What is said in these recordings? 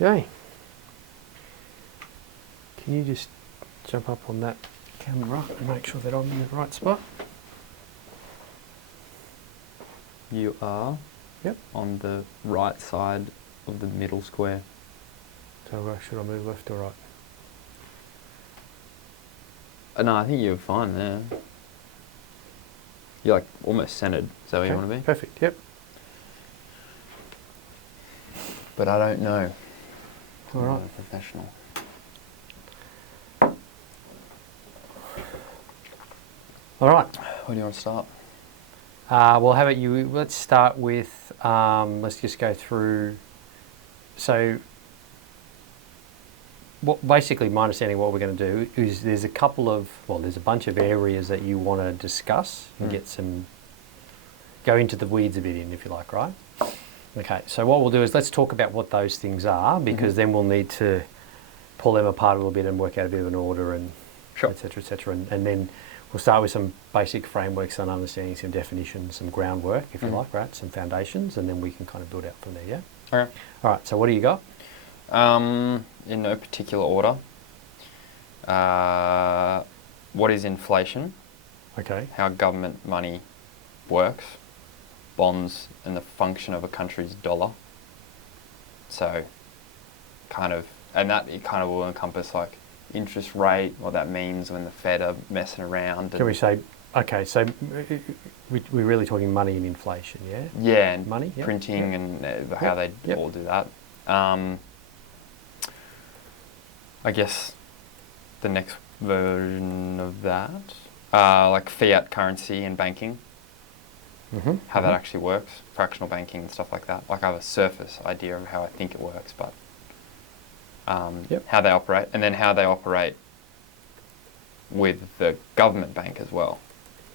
Okay. Can you just jump up on that camera and make sure that I'm in the right spot? You are on the right side of the middle square. So should I move left or right? No, I think you're fine there. You're like almost centered. Is that where you want to be? Perfect, yep. But I don't know. All right. I'm not a professional. All right. Where do you want to start? Well, how about you? Let's start with, let's just go through. So, basically my understanding of what we're going to do is there's a bunch of areas that you want to discuss and go into the weeds a bit in, if you like, right? Okay, so what we'll do is let's talk about what those things are, because then we'll need to pull them apart a little bit and work out a bit of an order and et cetera, and then we'll start with some basic frameworks and understanding, some definitions, some groundwork, if you like, right? Some foundations, and then we can kind of build out from there, yeah? Okay. All right, so what do you got? In no particular order. What is inflation? Okay. How government money works, bonds, and the function of a country's dollar. So, it kind of will encompass like interest rate, what that means when the Fed are messing around. Can we say, okay, so we're really talking money and inflation, yeah? Yeah, and money, printing and how they all do that. I guess the next version of that, like fiat currency and banking, how that actually works, fractional banking and stuff like that. Like I have a surface idea of how I think it works, but how they operate, and then how they operate with the government bank as well.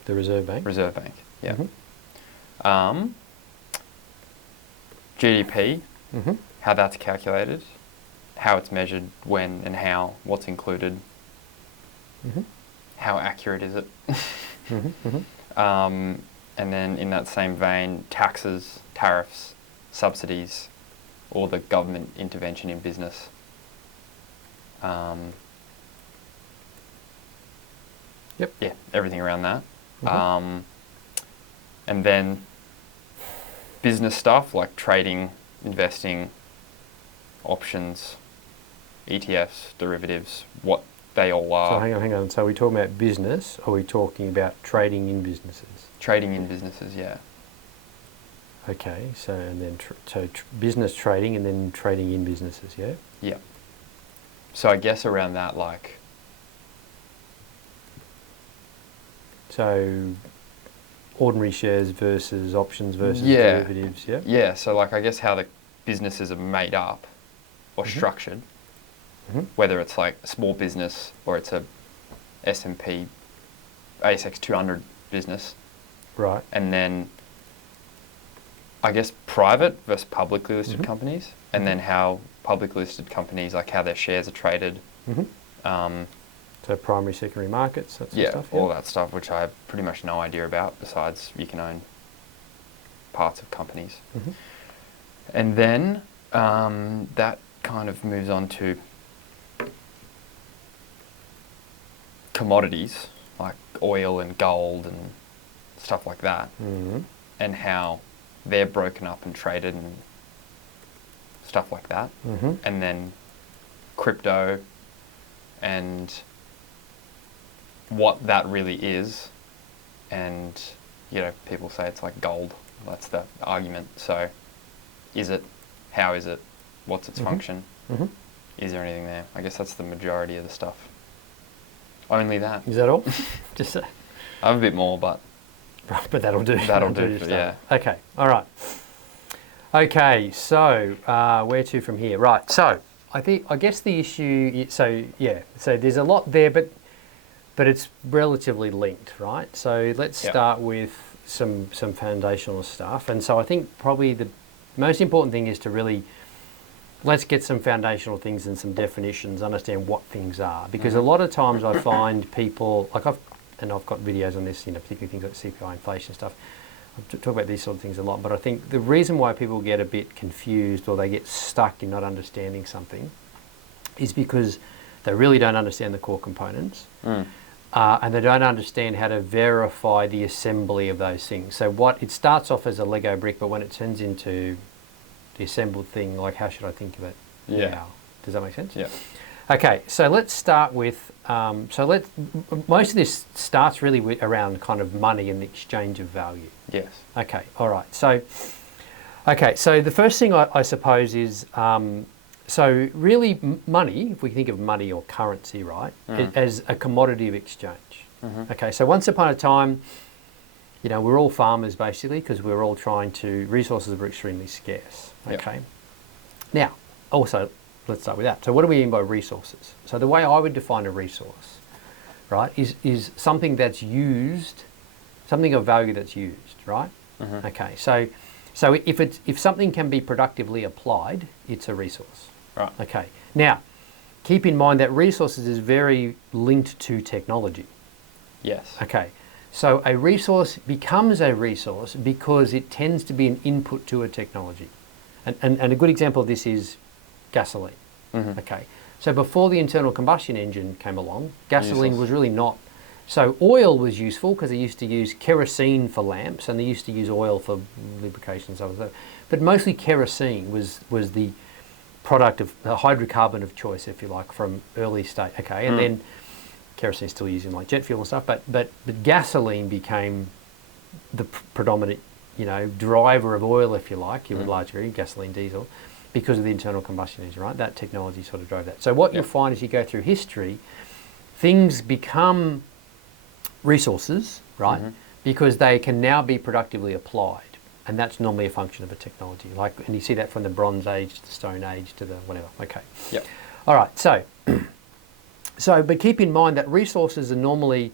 The Reserve Bank? Reserve Bank, yeah. GDP, how that's calculated, how it's measured, when and how, what's included, how accurate is it. And then in that same vein, taxes, tariffs, subsidies, or the government intervention in business. Yeah, everything around that. And then business stuff like trading, investing, options, ETFs, derivatives, what they all are. So hang on. So are we talking about business, or are we talking about trading in businesses? Trading in businesses, yeah. Okay, so and then business trading and then trading in businesses, yeah? Yeah. So I guess around that, like... So ordinary shares versus options versus derivatives, yeah? Yeah, so like I guess how the businesses are made up or structured, whether it's like a small business or it's a S&P ASX 200 business. Right. And then I guess private versus publicly listed companies, and then how publicly listed companies, like how their shares are traded. So primary, secondary markets, that sort of stuff? All that stuff, which I have pretty much no idea about, besides you can own parts of companies. And then that kind of moves on to commodities, like oil and gold and stuff like that, and how they're broken up and traded and stuff like that. And then crypto and what that really is. And, you know, people say it's like gold. That's the argument. So is it? How is it? What's its function? Is there anything there? I guess that's the majority of the stuff. Only that. Is that all? Just I have a bit more, but... But that'll do. That'll do, yeah. Okay, all right. Okay, so where to from here? Right, so I guess the issue, so there's a lot there, but it's relatively linked, right? So let's start with some foundational stuff. And so I think probably the most important thing is to really, let's get some foundational things and some definitions, understand what things are. Because a lot of times I find people, like I've got videos on this, particularly things like CPI inflation stuff. talk about these sort of things a lot, but I think the reason why people get a bit confused or they get stuck in not understanding something is because they really don't understand the core components. And they don't understand how to verify the assembly of those things. So it starts off as a Lego brick, but when it turns into the assembled thing, like how should I think of it now? Does that make sense? Yeah. Okay, so let's start with, most of this starts really around kind of money and the exchange of value. Yes. Okay, all right. So the first thing I suppose is, so really money, if we think of money or currency, right, as a commodity of exchange. Okay, so once upon a time, we're all farmers basically because we're all resources were extremely scarce. Okay. Now, also, let's start with that. So what do we mean by resources? So the way I would define a resource, right, is something that's used, something of value that's used, right? Okay, so if something can be productively applied, it's a resource. Right. Okay. Now, keep in mind that resources is very linked to technology. Yes. Okay. So a resource becomes a resource because it tends to be an input to a technology. And a good example of this is gasoline. Okay. So before the internal combustion engine came along, gasoline was really not. So oil was useful because they used to use kerosene for lamps and they used to use oil for lubrication and stuff like that. But mostly kerosene was the product of a hydrocarbon of choice, if you like, from early state. Okay, and then kerosene is still used in like jet fuel and stuff, but gasoline became the predominant, driver of oil, if you like, you would largely agree, gasoline, diesel, because of the internal combustion engine, right? That technology sort of drove that. So what you'll find as you go through history, things become resources, right? Because they can now be productively applied. And that's normally a function of a technology. And you see that from the Bronze Age to the Stone Age to the whatever. Okay. Yep. All right. But keep in mind that resources are normally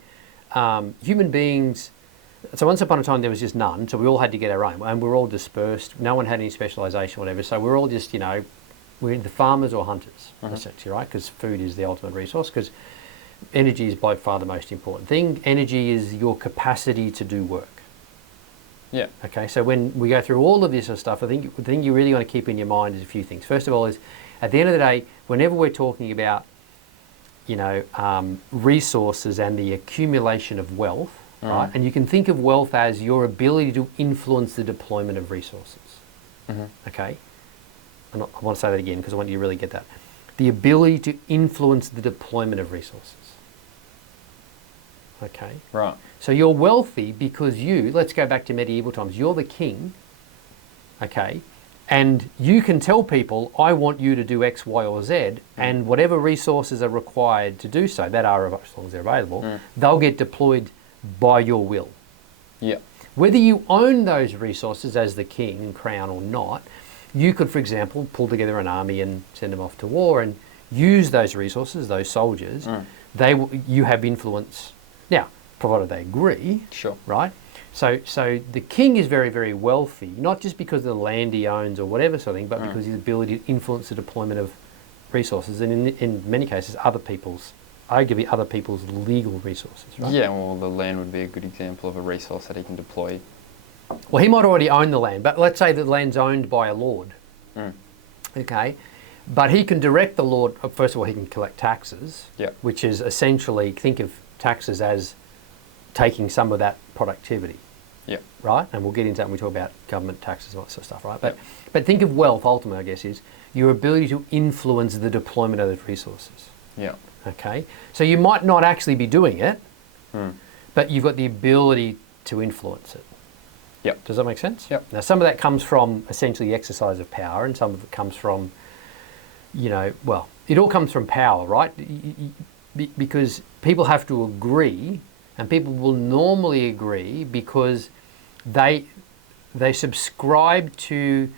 human beings. So once upon a time there was just none. So we all had to get our own, and we're all dispersed. No one had any specialisation, whatever. So we're all just, we're the farmers or hunters, essentially, right? Because food is the ultimate resource. Because energy is by far the most important thing. Energy is your capacity to do work. Yeah. Okay, so when we go through all of this sort of stuff, I think the thing you really want to keep in your mind is a few things. First of all is, at the end of the day, whenever we're talking about, resources and the accumulation of wealth, right? And you can think of wealth as your ability to influence the deployment of resources. Okay? I want to say that again because I want you to really get that. The ability to influence the deployment of resources. Okay? Right. So you're wealthy because let's go back to medieval times, you're the king, okay, and you can tell people, I want you to do X, Y, or Z, and whatever resources are required to do so, that are, as long as they're available, they'll get deployed by your will. Yeah. Whether you own those resources as the king and crown or not, you could, for example, pull together an army and send them off to war and use those resources, those soldiers, you have influence. Now, provided they agree, Sure. right? So the king is very, very wealthy, not just because of the land he owns or whatever sort of thing, but because of his ability to influence the deployment of resources, and in many cases, arguably other people's legal resources, right? Yeah, well, the land would be a good example of a resource that he can deploy. Well, he might already own the land, but let's say the land's owned by a lord, okay? But he can direct the lord, first of all, he can collect taxes, which is essentially, think of taxes as taking some of that productivity, right? And we'll get into that when we talk about government taxes and all that sort of stuff, right? But think of wealth, ultimately, I guess, is your ability to influence the deployment of those resources. Yeah. Okay? So you might not actually be doing it, but you've got the ability to influence it. Yep. Does that make sense? Yep. Now, some of that comes from essentially the exercise of power, and some of it comes from, it all comes from power, right? Because people have to agree, and people will normally agree because they subscribe to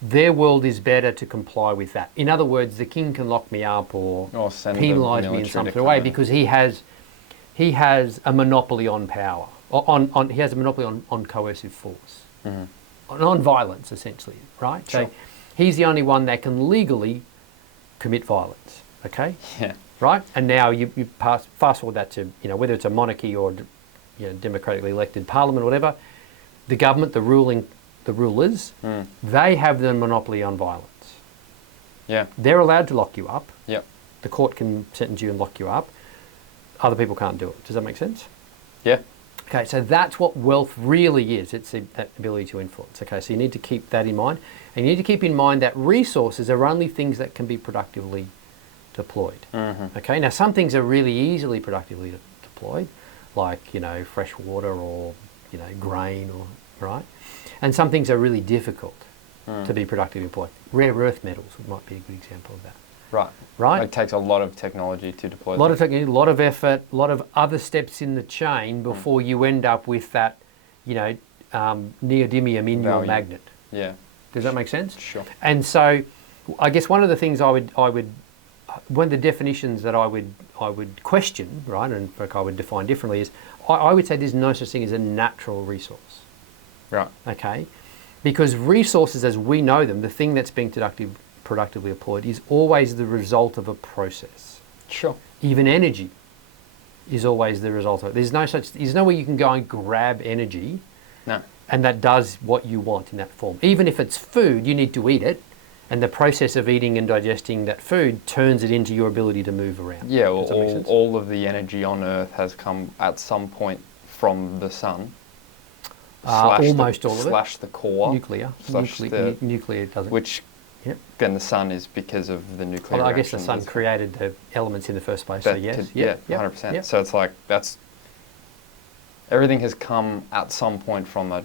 their world is better to comply with that. In other words, the king can lock me up or penalise me in some sort of way because he has a monopoly on power. He has a monopoly on coercive force, on violence, essentially, right? Sure. So he's the only one that can legally commit violence, okay? Yeah. Right? And now you fast forward that to, whether it's a monarchy or democratically elected parliament or whatever, the government, the rulers, they have the monopoly on violence. Yeah. They're allowed to lock you up. Yep. The court can sentence you and lock you up. Other people can't do it. Does that make sense? Yeah. Okay, so that's what wealth really is. It's that ability to influence. Okay, so you need to keep that in mind. And you need to keep in mind that resources are only things that can be productively deployed. Okay, now some things are really easily productively deployed, like, fresh water or, grain, or right? And some things are really difficult to be productively deployed. Rare earth metals might be a good example of that. Right. Right? It takes a lot of technology to deploy. A lot of technology, a lot of effort, a lot of other steps in the chain before you end up with that, neodymium in your magnet. Yeah. Does that make sense? Sure. And so, I guess one of the things one of the definitions that I would question, right, and I would define differently is, I would say there's no such thing as a natural resource. Right. Okay, because resources as we know them, the thing that's being productively employed is always the result of a process. Sure. Even energy is always the result of it. There's no way you can go and grab energy. No. And that does what you want in that form. Even if it's food, you need to eat it, and the process of eating and digesting that food turns it into your ability to move around. Yeah, well, all of the energy on Earth has come at some point from the sun. Almost all of it. Slash the core. Nuclear. Nuclear doesn't. Which then the sun is because of the nuclear I guess the sun created the elements in the first place, so yes. Yeah, 100%. Yep. So it's like everything has come at some point from a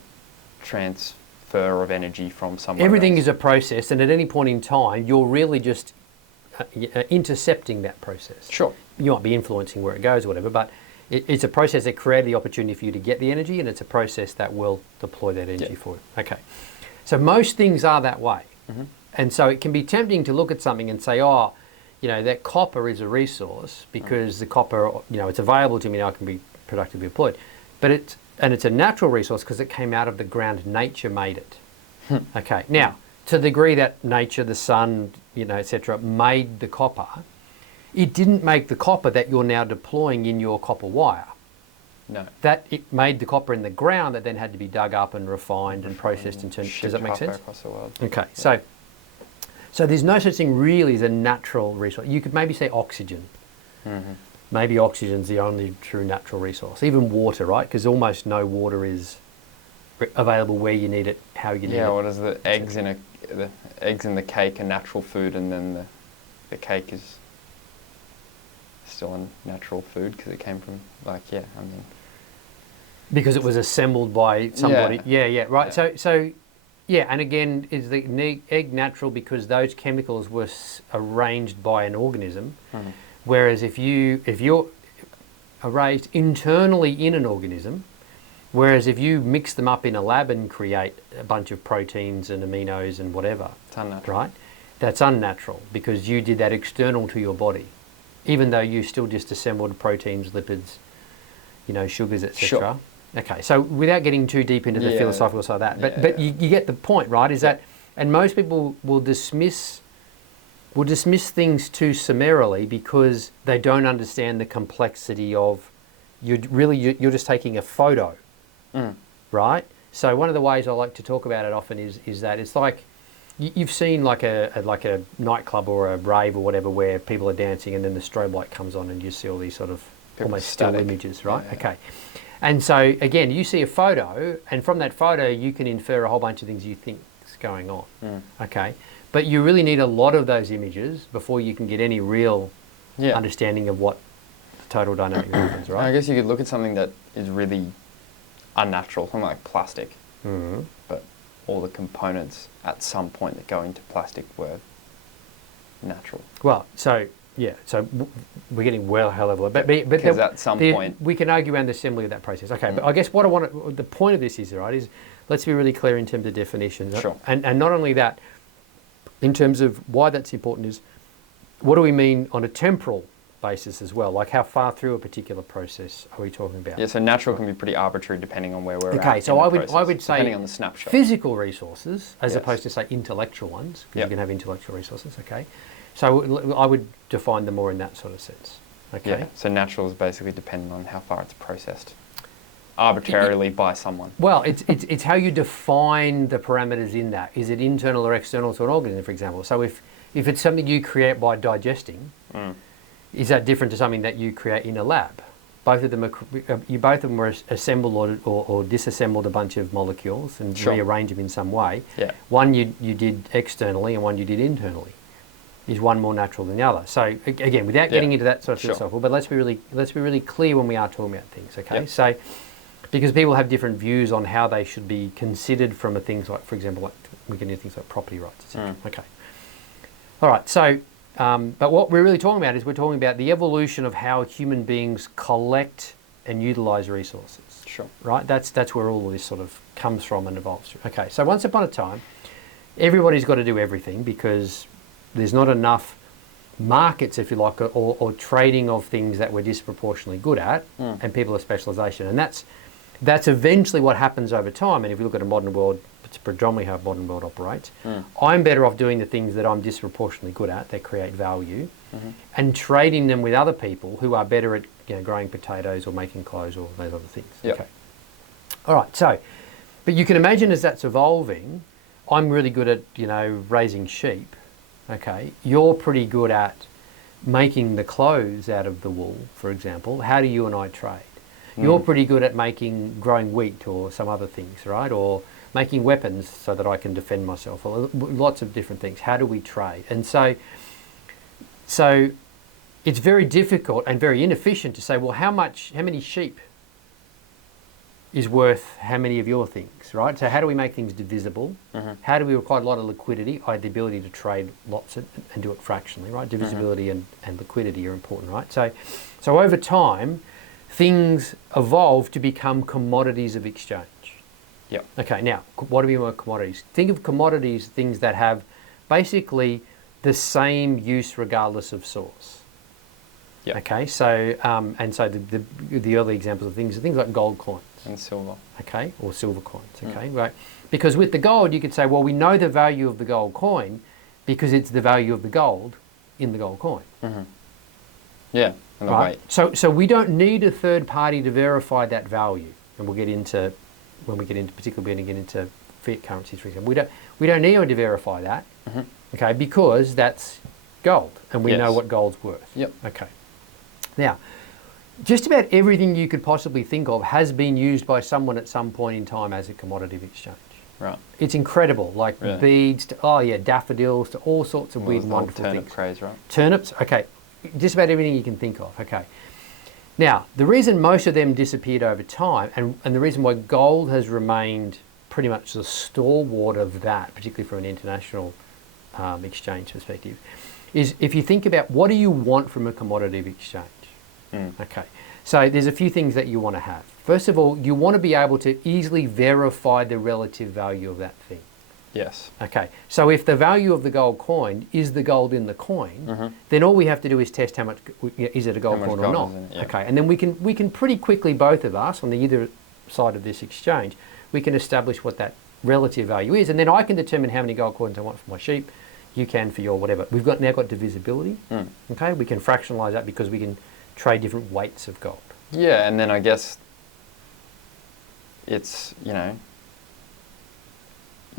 transfer of energy from somewhere Everything else. is a process, and at any point in time, you're really just intercepting that process. Sure. You might be influencing where it goes or whatever, but it's a process that created the opportunity for you to get the energy, and it's a process that will deploy that energy for you. Okay. So most things are that way. And so it can be tempting to look at something and say, that copper is a resource because the copper, it's available to me now, it can be productively employed. But it's a natural resource because it came out of the ground. Nature made it. Okay. Now, to the degree that nature, the sun, etc., made the copper, it didn't make the copper that you're now deploying in your copper wire. No. That it made the copper in the ground that then had to be dug up and refined and processed and turned. Does that make sense? Across the world. Okay. So there's no such thing really as a natural resource. You could maybe say oxygen. Maybe oxygen's the only true natural resource. Even water, right? Because almost no water is available where you need it, how you need it. Yeah, what is the eggs in the cake a natural food, and then the cake is still a natural food because it came from because it was assembled by somebody. Yeah, right. Yeah. So and again, is the egg natural because those chemicals were arranged by an organism, whereas if you're raised internally in an organism, whereas if you mix them up in a lab and create a bunch of proteins and aminos and whatever, it's unnatural. Right? That's unnatural because you did that external to your body, even though you still just assembled proteins, lipids, sugars, etc. Sure. Okay, so without getting too deep into the philosophical side of that, but you get the point, right? Is that, and most people will dismiss things too summarily because they don't understand the complexity of you're just taking a photo, right? So one of the ways I like to talk about it often is that it's like you've seen like a nightclub or a rave or whatever where people are dancing and then the strobe light comes on and you see all these sort of almost still images, right? Yeah. Okay. And so, again, you see a photo, and from that photo, you can infer a whole bunch of things you think is going on, okay? But you really need a lot of those images before you can get any real understanding of what the total dynamic happens, right? I guess you could look at something that is really unnatural, something like plastic, but all the components at some point that go into plastic were natural. Well, so we're getting well hell of a lot. But at some point we can argue around the assembly of that process. Okay, but I guess the point of this is, right, is let's be really clear in terms of definitions. Sure. And not only that, in terms of why that's important is, what do we mean on a temporal basis as well? Like how far through a particular process are we talking about? Yeah, so natural can be pretty arbitrary depending on where we're at. Okay, so I would say depending on the snapshot. Physical resources as opposed to say intellectual ones. You can have intellectual resources, okay? So I would define them more in that sort of sense. Okay. Yeah. So natural is basically dependent on how far it's processed. arbitrarily by someone. Well, it's how you define the parameters in that. Is it internal or external to an organism, for example? So if it's something you create by digesting, is that different to something that you create in a lab? Both of them were assembled or disassembled a bunch of molecules and rearrange them in some way. Yeah. One you did externally and one you did internally. Is one more natural than the other? So again, without getting into that sort of philosophical, but let's be really clear when we are talking about things. Okay. Yep. So because people have different views on how they should be considered from things like, for example, like we can do things like property rights, etc. Okay. All right. So. But what we're really talking about is we're talking about the evolution of how human beings collect and utilize resources. Sure. Right? That's where all of this sort of comes from and evolves through. Okay, so once upon a time, everybody's got to do everything because there's not enough markets, if you like, or trading of things that we're disproportionately good at, and people have specialisation. And that's eventually what happens over time. And if you look at a modern world, it's predominantly how a modern world operates. I'm better off doing the things that I'm disproportionately good at, that create value, and trading them with other people who are better at growing potatoes or making clothes or those other things. Yep. Okay. All right. So, but you can imagine as that's evolving, I'm really good at raising sheep. Okay. You're pretty good at making the clothes out of the wool, for example. How do you and I trade? You're pretty good at growing wheat or some other things, right? Or making weapons so that I can defend myself, or lots of different things. How do we trade? And so it's very difficult and very inefficient to say, well, how many sheep is worth how many of your things, right? So how do we make things divisible? How do we require a lot of liquidity? The ability to trade lots and do it fractionally, right? Divisibility and liquidity are important, right? So over time, things evolve to become commodities of exchange. Yep. Okay, now, what do we mean by commodities? Think of commodities, things that have basically the same use regardless of source. Yep. Okay, so, and so the early examples of things are things like gold coins. And silver. Okay, or silver coins, okay, right? Because with the gold, you could say, well, we know the value of the gold coin because it's the value of the gold in the gold coin. Yeah, and the weight. So we don't need a third party to verify that value. And we'll get into, particularly when we get into fiat currencies, for example. We don't need anyone to verify that, okay, because that's gold and we know what gold's worth. Yep. Okay. Now, just about everything you could possibly think of has been used by someone at some point in time as a commodity of exchange. Right. It's incredible, like beads to, daffodils to all sorts of weird and wonderful turnip things. craze, right? Turnips, okay. Just about everything you can think of, okay. Now, the reason most of them disappeared over time, and the reason why gold has remained pretty much the stalwart of that, particularly from an international exchange perspective, is if you think about what do you want from a commodity of exchange? Okay, so there's a few things that you want to have. First of all, you want to be able to easily verify the relative value of that thing. Yes. Okay, so if the value of the gold coin is the gold in the coin, then all we have to do is test how much, is it a gold coin or not? Okay, and then we can pretty quickly, both of us, on the either side of this exchange, we can establish what that relative value is, and then I can determine how many gold coins I want for my sheep, you can for your whatever. We've now got divisibility, okay? We can fractionalize that because we can trade different weights of gold. Yeah, and then I guess it's, you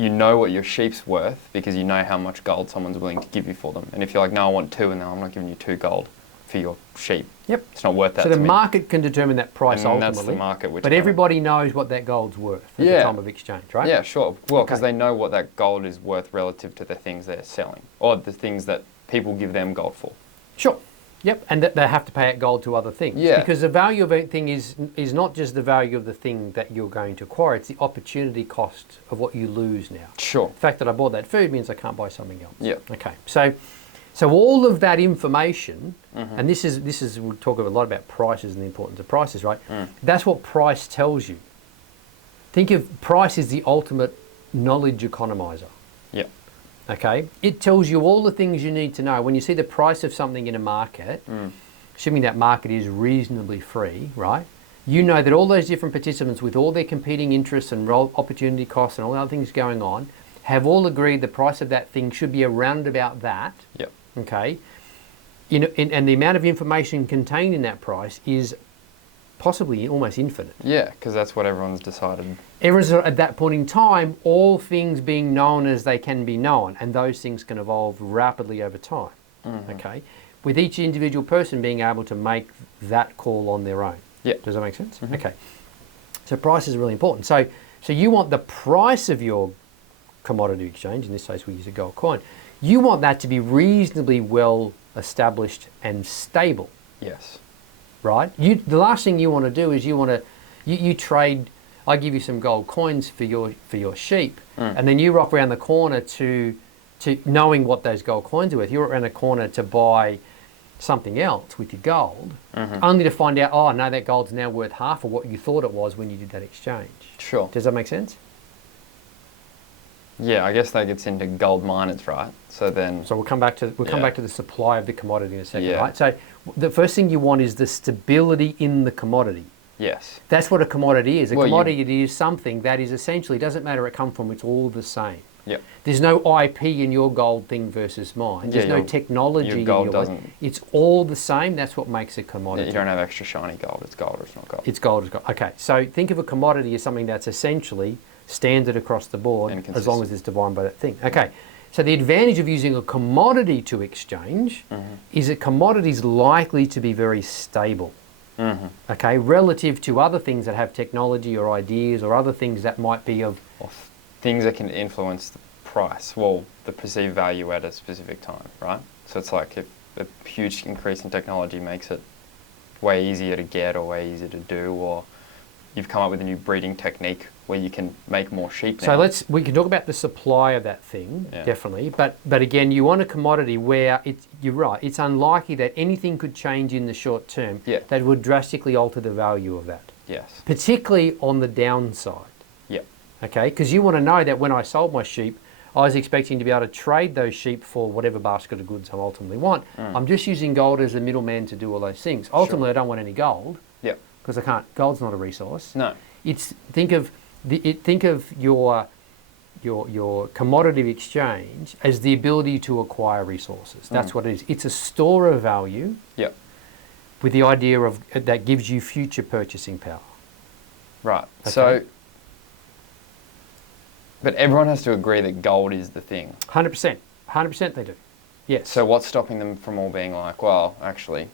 know what your sheep's worth because you know how much gold someone's willing to give you for them. And if you're like, no, I want 2, and then I'm not giving you 2 gold for your sheep. Yep. It's not worth that so to the me. market can determine that price and ultimately. That's the market which but everybody knows what that gold's worth at the time of exchange, right? Yeah, sure. Well, because they know what that gold is worth relative to the things they're selling or the things that people give them gold for. Sure. Yep, and that they have to pay out gold to other things. Yeah. Because the value of a thing is not just the value of the thing that you're going to acquire, it's the opportunity cost of what you lose now. Sure. The fact that I bought that food means I can't buy something else. Yeah. Okay, so all of that information, and this is we'll talk a lot about prices and the importance of prices, right? That's what price tells you. Think of price as the ultimate knowledge economizer. Yeah. Okay, it tells you all the things you need to know. When you see the price of something in a market, assuming that market is reasonably free, right? You know that all those different participants with all their competing interests and opportunity costs and all the other things going on have all agreed the price of that thing should be around about that. Yep. Okay, and the amount of information contained in that price is possibly almost infinite. Yeah, because that's what everyone's decided. Everyone's at that point in time, all things being known as they can be known, and those things can evolve rapidly over time. Okay, with each individual person being able to make that call on their own. Yeah. Does that make sense? Okay. So price is really important. So you want the price of your commodity exchange, in this case we use a gold coin, you want that to be reasonably well established and stable, Yes. right? The last thing you want to do is you trade. I give you some gold coins for your sheep, and then you rock around the corner to knowing what those gold coins are worth. You're around the corner to buy something else with your gold, only to find out, oh no, that gold's now worth half of what you thought it was when you did that exchange. Sure. Does that make sense? Yeah, I guess that gets into gold miners, right? So then, So we'll come back to the supply of the commodity in a second, Yeah. right? So the first thing you want is the stability in the commodity. yes. That's what a commodity is. A Well, commodity is something that is essentially, doesn't matter where it comes from, it's all the same. Yep. There's no IP in your gold thing versus mine. There's Yeah, no technology your in gold your doesn't- It's all the same. That's what makes a commodity. You don't have extra shiny gold. It's gold or it's not gold. It's gold. It's gold. Okay, so think of a commodity as something that's essentially standard across the board, And as long as it's defined by that thing. Okay, so the advantage of using a commodity to exchange is that commodities likely to be very stable. Okay, relative to other things that have technology or ideas or other things that might be of. Or things that can influence the price, well, the perceived value at a specific time, right? So it's like if a huge increase in technology makes it way easier to get or way easier to do, or you've come up with a new breeding technique where you can make more sheep now. So we can talk about the supply of that thing, Yeah. definitely. But again, you want a commodity where you're right, it's unlikely that anything could change in the short term Yeah. that would drastically alter the value of that, Yes. particularly on the downside. Yeah. Okay, because you want to know that when I sold my sheep, I was expecting to be able to trade those sheep for whatever basket of goods I ultimately want. I'm just using gold as a middleman to do all those things. Ultimately, I don't want any gold Yeah. because I can't. Gold's not a resource. No. It's think of your commodity exchange as the ability to acquire resources. That's what it is. It's a store of value Yeah. with the idea of that gives you future purchasing power. Right. Okay. So, but everyone has to agree that gold is the thing. 100%. 100% they do. Yes. So what's stopping them from all being like, well, actually,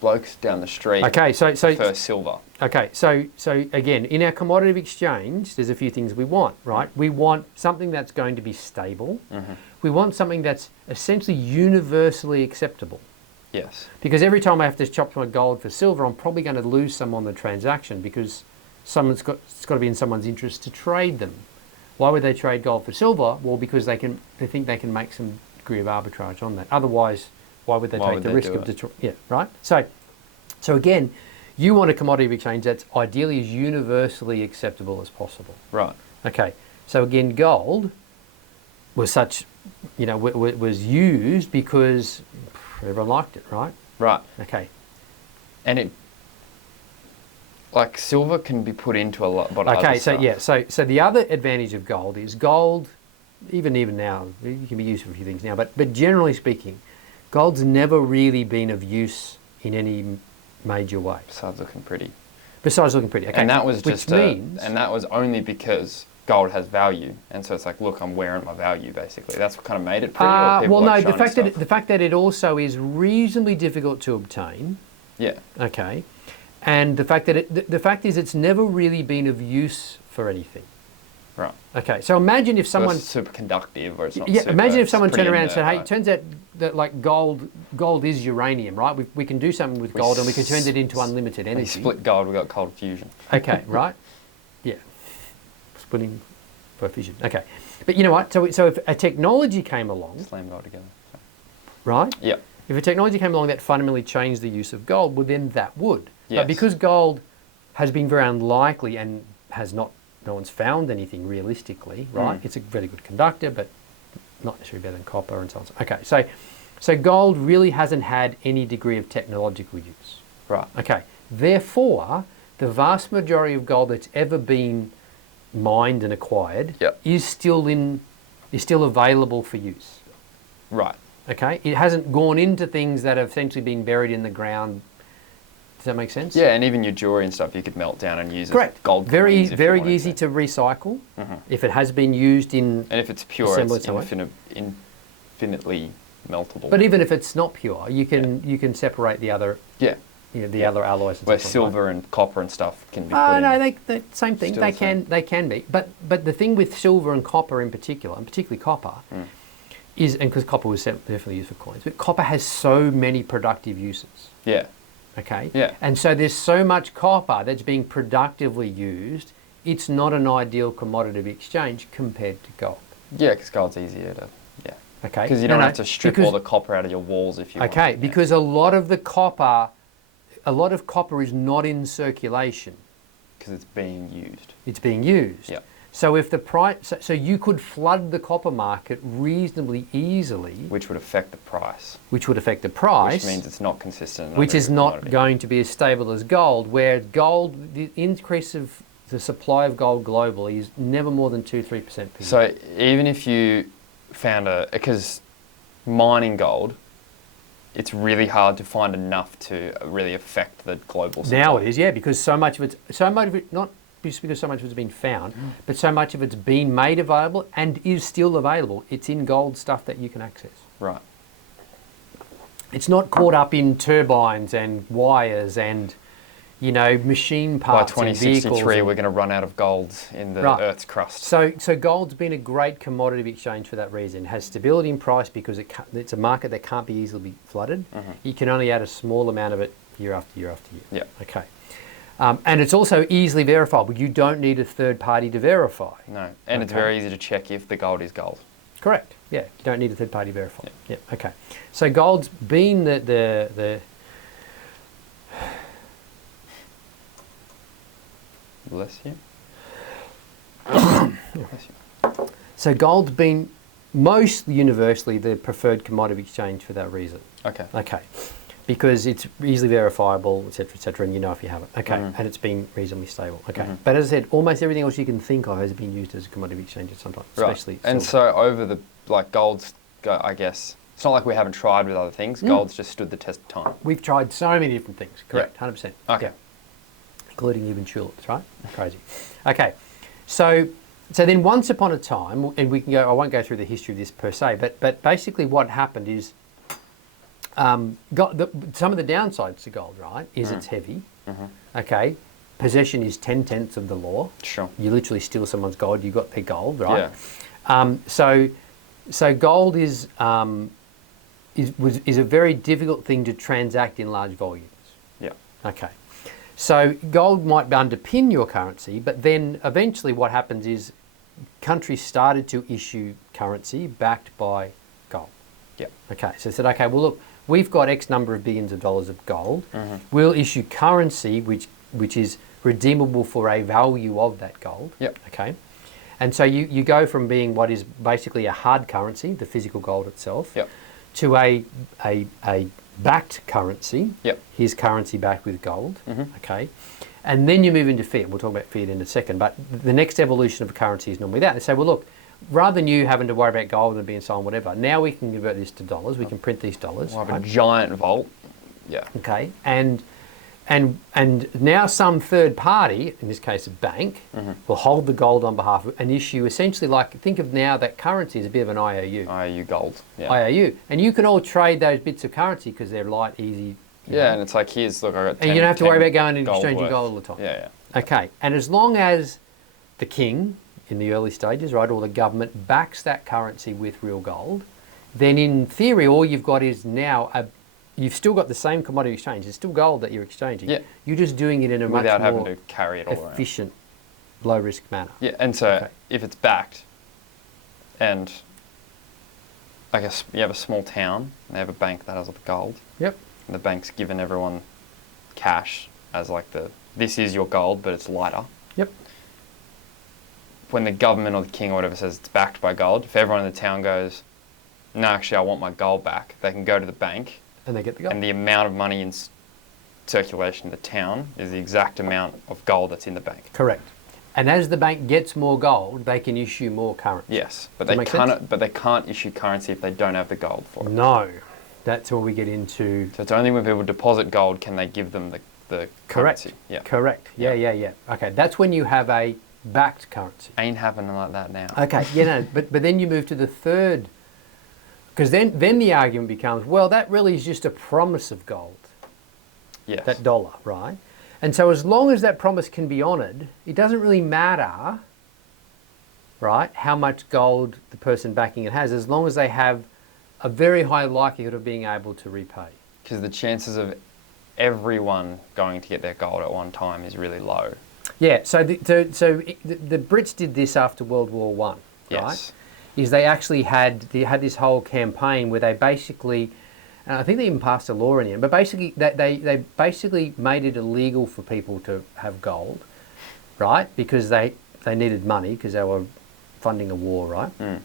blokes down the street Okay, so prefer silver. Okay, so again, in our commodity exchange, there's a few things we want, right? We want something that's going to be stable. We want something that's essentially universally acceptable. Yes. Because every time I have to chop my gold for silver, I'm probably going to lose some on the transaction because it's got to be in someone's interest to trade them. Why would they trade gold for silver? Well, because they think they can make some degree of arbitrage on that. Otherwise, why would they take the risk of right? So again, you want a commodity exchange that's ideally as universally acceptable as possible. Right. Okay. So again, gold was was used because everyone liked it, right? Right. Okay. And it, like silver can be put into a lot, but Okay, so the other advantage of gold is gold, even now, it can be used for a few things now, but generally speaking, gold's never really been of use in any major way. Besides looking pretty. Okay. And that was just means, and that was only because gold has value, and so it's like, look, I'm wearing my value basically. That's what kind of made it pretty. Or people well, no, like the shiny fact stuff? that it also is reasonably difficult to obtain. Yeah. Okay. And the fact that the fact is it's never really been of use for anything. Right. Okay, so imagine if someone it's super conductive, or it's not. yeah, super, imagine if it's someone pretty turned around and said, inert, "Hey, right? it turns out that like gold is uranium, right? We can do something with gold, and we can turn it into unlimited We energy." split gold, we got cold fusion. Okay, right? Yeah, splitting for fission. Okay, but you know what? So if a technology came along, Slam gold together. So. right? Yeah. If a technology came along that fundamentally changed the use of gold, well, then that would. Yes. But because gold has been very unlikely and no one's found anything realistically, right? It's a very good conductor, but not necessarily better than copper and so on. Okay, so gold really hasn't had any degree of technological use. Right. Okay, therefore, the vast majority of gold that's ever been mined and acquired Yep. is still available for use. Right. Okay, it hasn't gone into things that have essentially been buried in the ground Does that make sense? Yeah, and even your jewelry and stuff you could melt down and use Correct. as gold Very, coins if you very wanted easy to recycle Mhm. if it has been used in. And if it's pure, assemble it's it somewhere. infinitely meltable. But even if it's not pure, you can separate the other yeah, the other alloys. And where stuff, right? silver and copper and stuff can be put Oh in. no, they same thing. Still They the same. can be. But the thing with silver and copper in particular, and particularly copper, is, and because copper was definitely used for coins, but copper has so many productive uses. Yeah, Okay. Yeah. And so there's so much copper that's being productively used. It's not an ideal commodity of exchange compared to gold. yeah, because gold's easier to, yeah. Okay. Because you No, don't no, have to strip because- all the copper out of your walls if you want. Okay, Yeah. because a lot of copper is not in circulation. Because it's being used. It's being used. Yeah. So if the price, so you could flood the copper market reasonably easily, Which would affect the price. which would affect the price, Which means it's not consistent. which is another not commodity. going to be as stable as gold, where gold, the increase of the supply of gold globally is never more than 2-3% per year. So even if you found because mining gold, it's really hard to find enough to really affect the global supply. Now it is, yeah, because so much of it, not just because so much of it's been found, but so much of it's been made available and is still available. It's in gold stuff that you can access. Right. It's not caught up in turbines and wires and, machine By parts and 2063, vehicles. we're going to run out of gold in the Right. Earth's crust. So gold's been a great commodity of exchange for that reason. It has stability in price because it's a market that can't be easily be flooded. You can only add a small amount of it year after year after year. Yeah. Okay. And it's also easily verifiable. You don't need a third party to verify. No, and it's Okay. very easy to check if the gold is gold. Correct. Yeah. You don't need a third party to verify. Yeah. Okay. So gold's been the Bless you. Bless you. so gold's been most universally the preferred commodity exchange for that reason. Okay. Okay. Because it's easily verifiable, et cetera, and you know if you have it. Okay. And it's been reasonably stable. Okay. But as I said, almost everything else you can think of has been used as a commodity exchange at some time, especially Right. And silver. so over the gold's, I guess, it's not like we haven't tried with other things. Gold's just stood the test of time. We've tried so many different things. Correct. 100%. Okay. Yeah. Including even tulips, right? Crazy. Okay. So then once upon a time, and I won't go through the history of this per se, but basically what happened is some of the downsides to gold, right, is it's heavy. Okay. Possession is 10/10 of the law. Sure. You literally steal someone's gold, you got their gold, right? Yeah. So gold is a very difficult thing to transact in large volumes. Yeah. Okay. So gold might underpin your currency, but then eventually what happens is countries started to issue currency backed by gold. Yeah. Okay, so they said, okay, well look, we've got X number of billions of dollars of gold. We'll issue currency which is redeemable for a value of that gold. Yep. Okay. And so you go from being what is basically a hard currency, the physical gold itself, Yep. to a backed currency. Yep. Here's currency backed with gold. Okay. And then you move into fiat. We'll talk about fiat in a second. But the next evolution of a currency is normally that. They say, well, look, rather than you having to worry about gold and being sold whatever, now we can convert this to dollars. We can print these dollars. We'll have right? a giant vault. Yeah. Okay. And now some third party, in this case a bank, will hold the gold on behalf of and issue essentially think of now that currency as a bit of an IOU. IOU gold. Yeah. IOU. And you can all trade those bits of currency because they're light, easy. you know. Yeah, and it's like, here's, look, I got 10, And you don't have to worry 10 about going and gold exchanging worth. gold all the time. Yeah, Okay. And as long as the king in the early stages, right, or the government backs that currency with real gold, then in theory all you've got is now you've still got the same commodity exchange. It's still gold that you're exchanging. Yeah. You're just doing it in a Without much having more to carry it all around. efficient, low risk manner. Yeah, and so Okay. if it's backed, and I guess you have a small town, and they have a bank that has all the gold, Yep. and the bank's given everyone cash as like this is your gold, but it's lighter. Yep. When the government or the king or whatever says it's backed by gold, if everyone in the town goes, no, actually I want my gold back, they can go to the bank, And they get the gold. and the amount of money in circulation in the town is the exact amount of gold that's in the bank. Correct. And as the bank gets more gold, they can issue more currency. Yes, but Does that they make sense? can't. But they can't issue currency if they don't have the gold for it. No. That's where we get into So it's only when people deposit gold can they give them the the Correct. currency. Yeah. Correct. Yeah. Okay, that's when you have a backed currency. Ain't happening like that now. Okay, but then you move to the third, because then the argument becomes, well, that really is just a promise of gold, Yes. that dollar, right? And so as long as that promise can be honoured, it doesn't really matter, right, how much gold the person backing it has, as long as they have a very high likelihood of being able to repay. Because the chances of everyone going to get their gold at one time is really low. Yeah, so the Brits did this after World War One, right? Yes. Is they actually had this whole campaign where they basically, and I think they even passed a law in the end, but basically they basically made it illegal for people to have gold, right? Because they needed money because they were funding a war, right? Mm.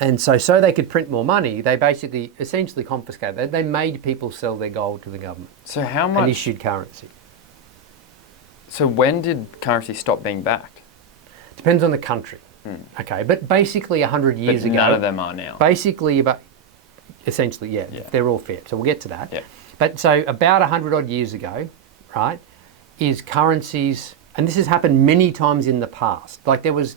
And so they could print more money, they basically essentially confiscated. They made people sell their gold to the government So how and much? issued currency. So when did currency stop being backed? Depends on the country. Mm. Okay, but basically 100 years But ago, none of them are now. basically about, essentially, yeah, Yeah. they're all fiat. So we'll get to that. Yeah. But so about 100 odd years ago, right, is currencies, and this has happened many times in the past. Like there was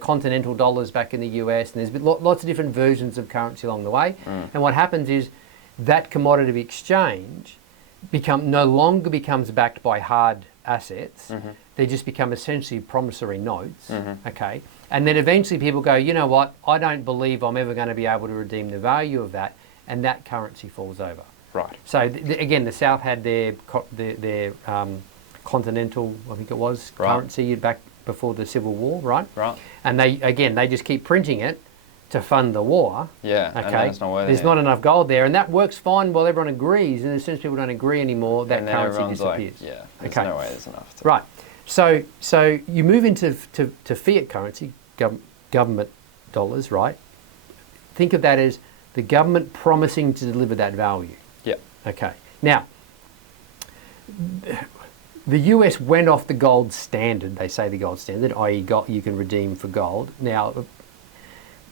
continental dollars back in the US, and there's been lots of different versions of currency along the way. Mm. And what happens is that commodity exchange no longer becomes backed by hard assets. Mm-hmm. They just become essentially promissory notes. Mm-hmm. Okay, and then eventually people go, you know what? I don't believe I'm ever going to be able to redeem the value of that, and that currency falls over. Right. So again, the South had their continental, I think it was, Right. currency back before the Civil War, right? Right. And they just keep printing it to fund the war. Yeah. Okay. And then it's not worth There's it. not enough gold there, and that works fine while everyone agrees. And as soon as people don't agree anymore, that And then currency everyone's disappears. like, yeah, there's Okay. no way there's enough. Right. So you move into to fiat currency, government dollars, right? Think of that as the government promising to deliver that value. Yeah. Okay. Now, the US went off the gold standard. They say the gold standard, i.e., you can redeem for gold. Now,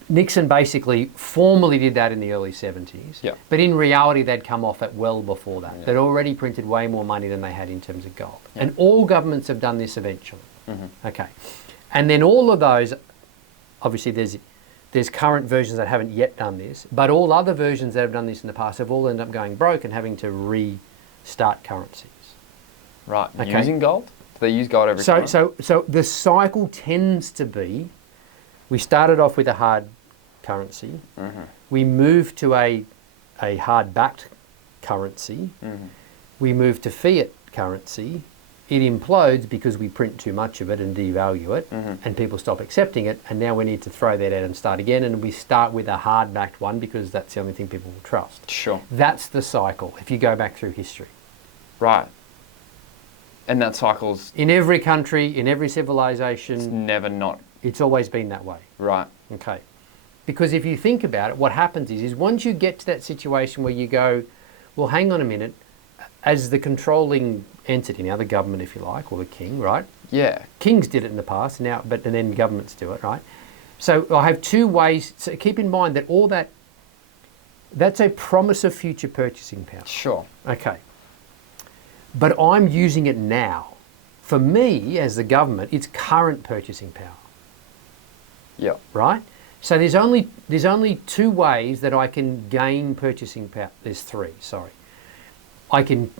Nixon basically formally did that in the early 70s. Yeah. But in reality, they'd come off it well before that. Yeah. They'd already printed way more money than they had in terms of gold. Yeah. And all governments have done this eventually. Mm-hmm. Okay. And then all of those, obviously there's current versions that haven't yet done this, but all other versions that have done this in the past have all ended up going broke and having to restart currencies. Right. Okay. Using gold? Do they use gold every time? So the cycle tends to be, we started off with a hard currency, Mm-hmm. we moved to a hard-backed currency, Mm-hmm. we moved to fiat currency, it implodes because we print too much of it and devalue it, Mm-hmm. and people stop accepting it, and now we need to throw that out and start again, and we start with a hard-backed one because that's the only thing people will trust. Sure. That's the cycle, if you go back through history. Right. And that cycle's In every country, in every civilization, never not it's always been that way. right. Okay. Because if you think about it, what happens is once you get to that situation where you go, well, hang on a minute, as the controlling entity, now the government, if you like, or the king, right? Yeah. Kings did it in the past, and then governments do it, right? So I have two ways. So keep in mind that that's a promise of future purchasing power. Sure. Okay. But I'm using it now. For me, as the government, it's current purchasing power. Yeah. Right? So there's only two ways that I can gain purchasing power. There's three, sorry. I can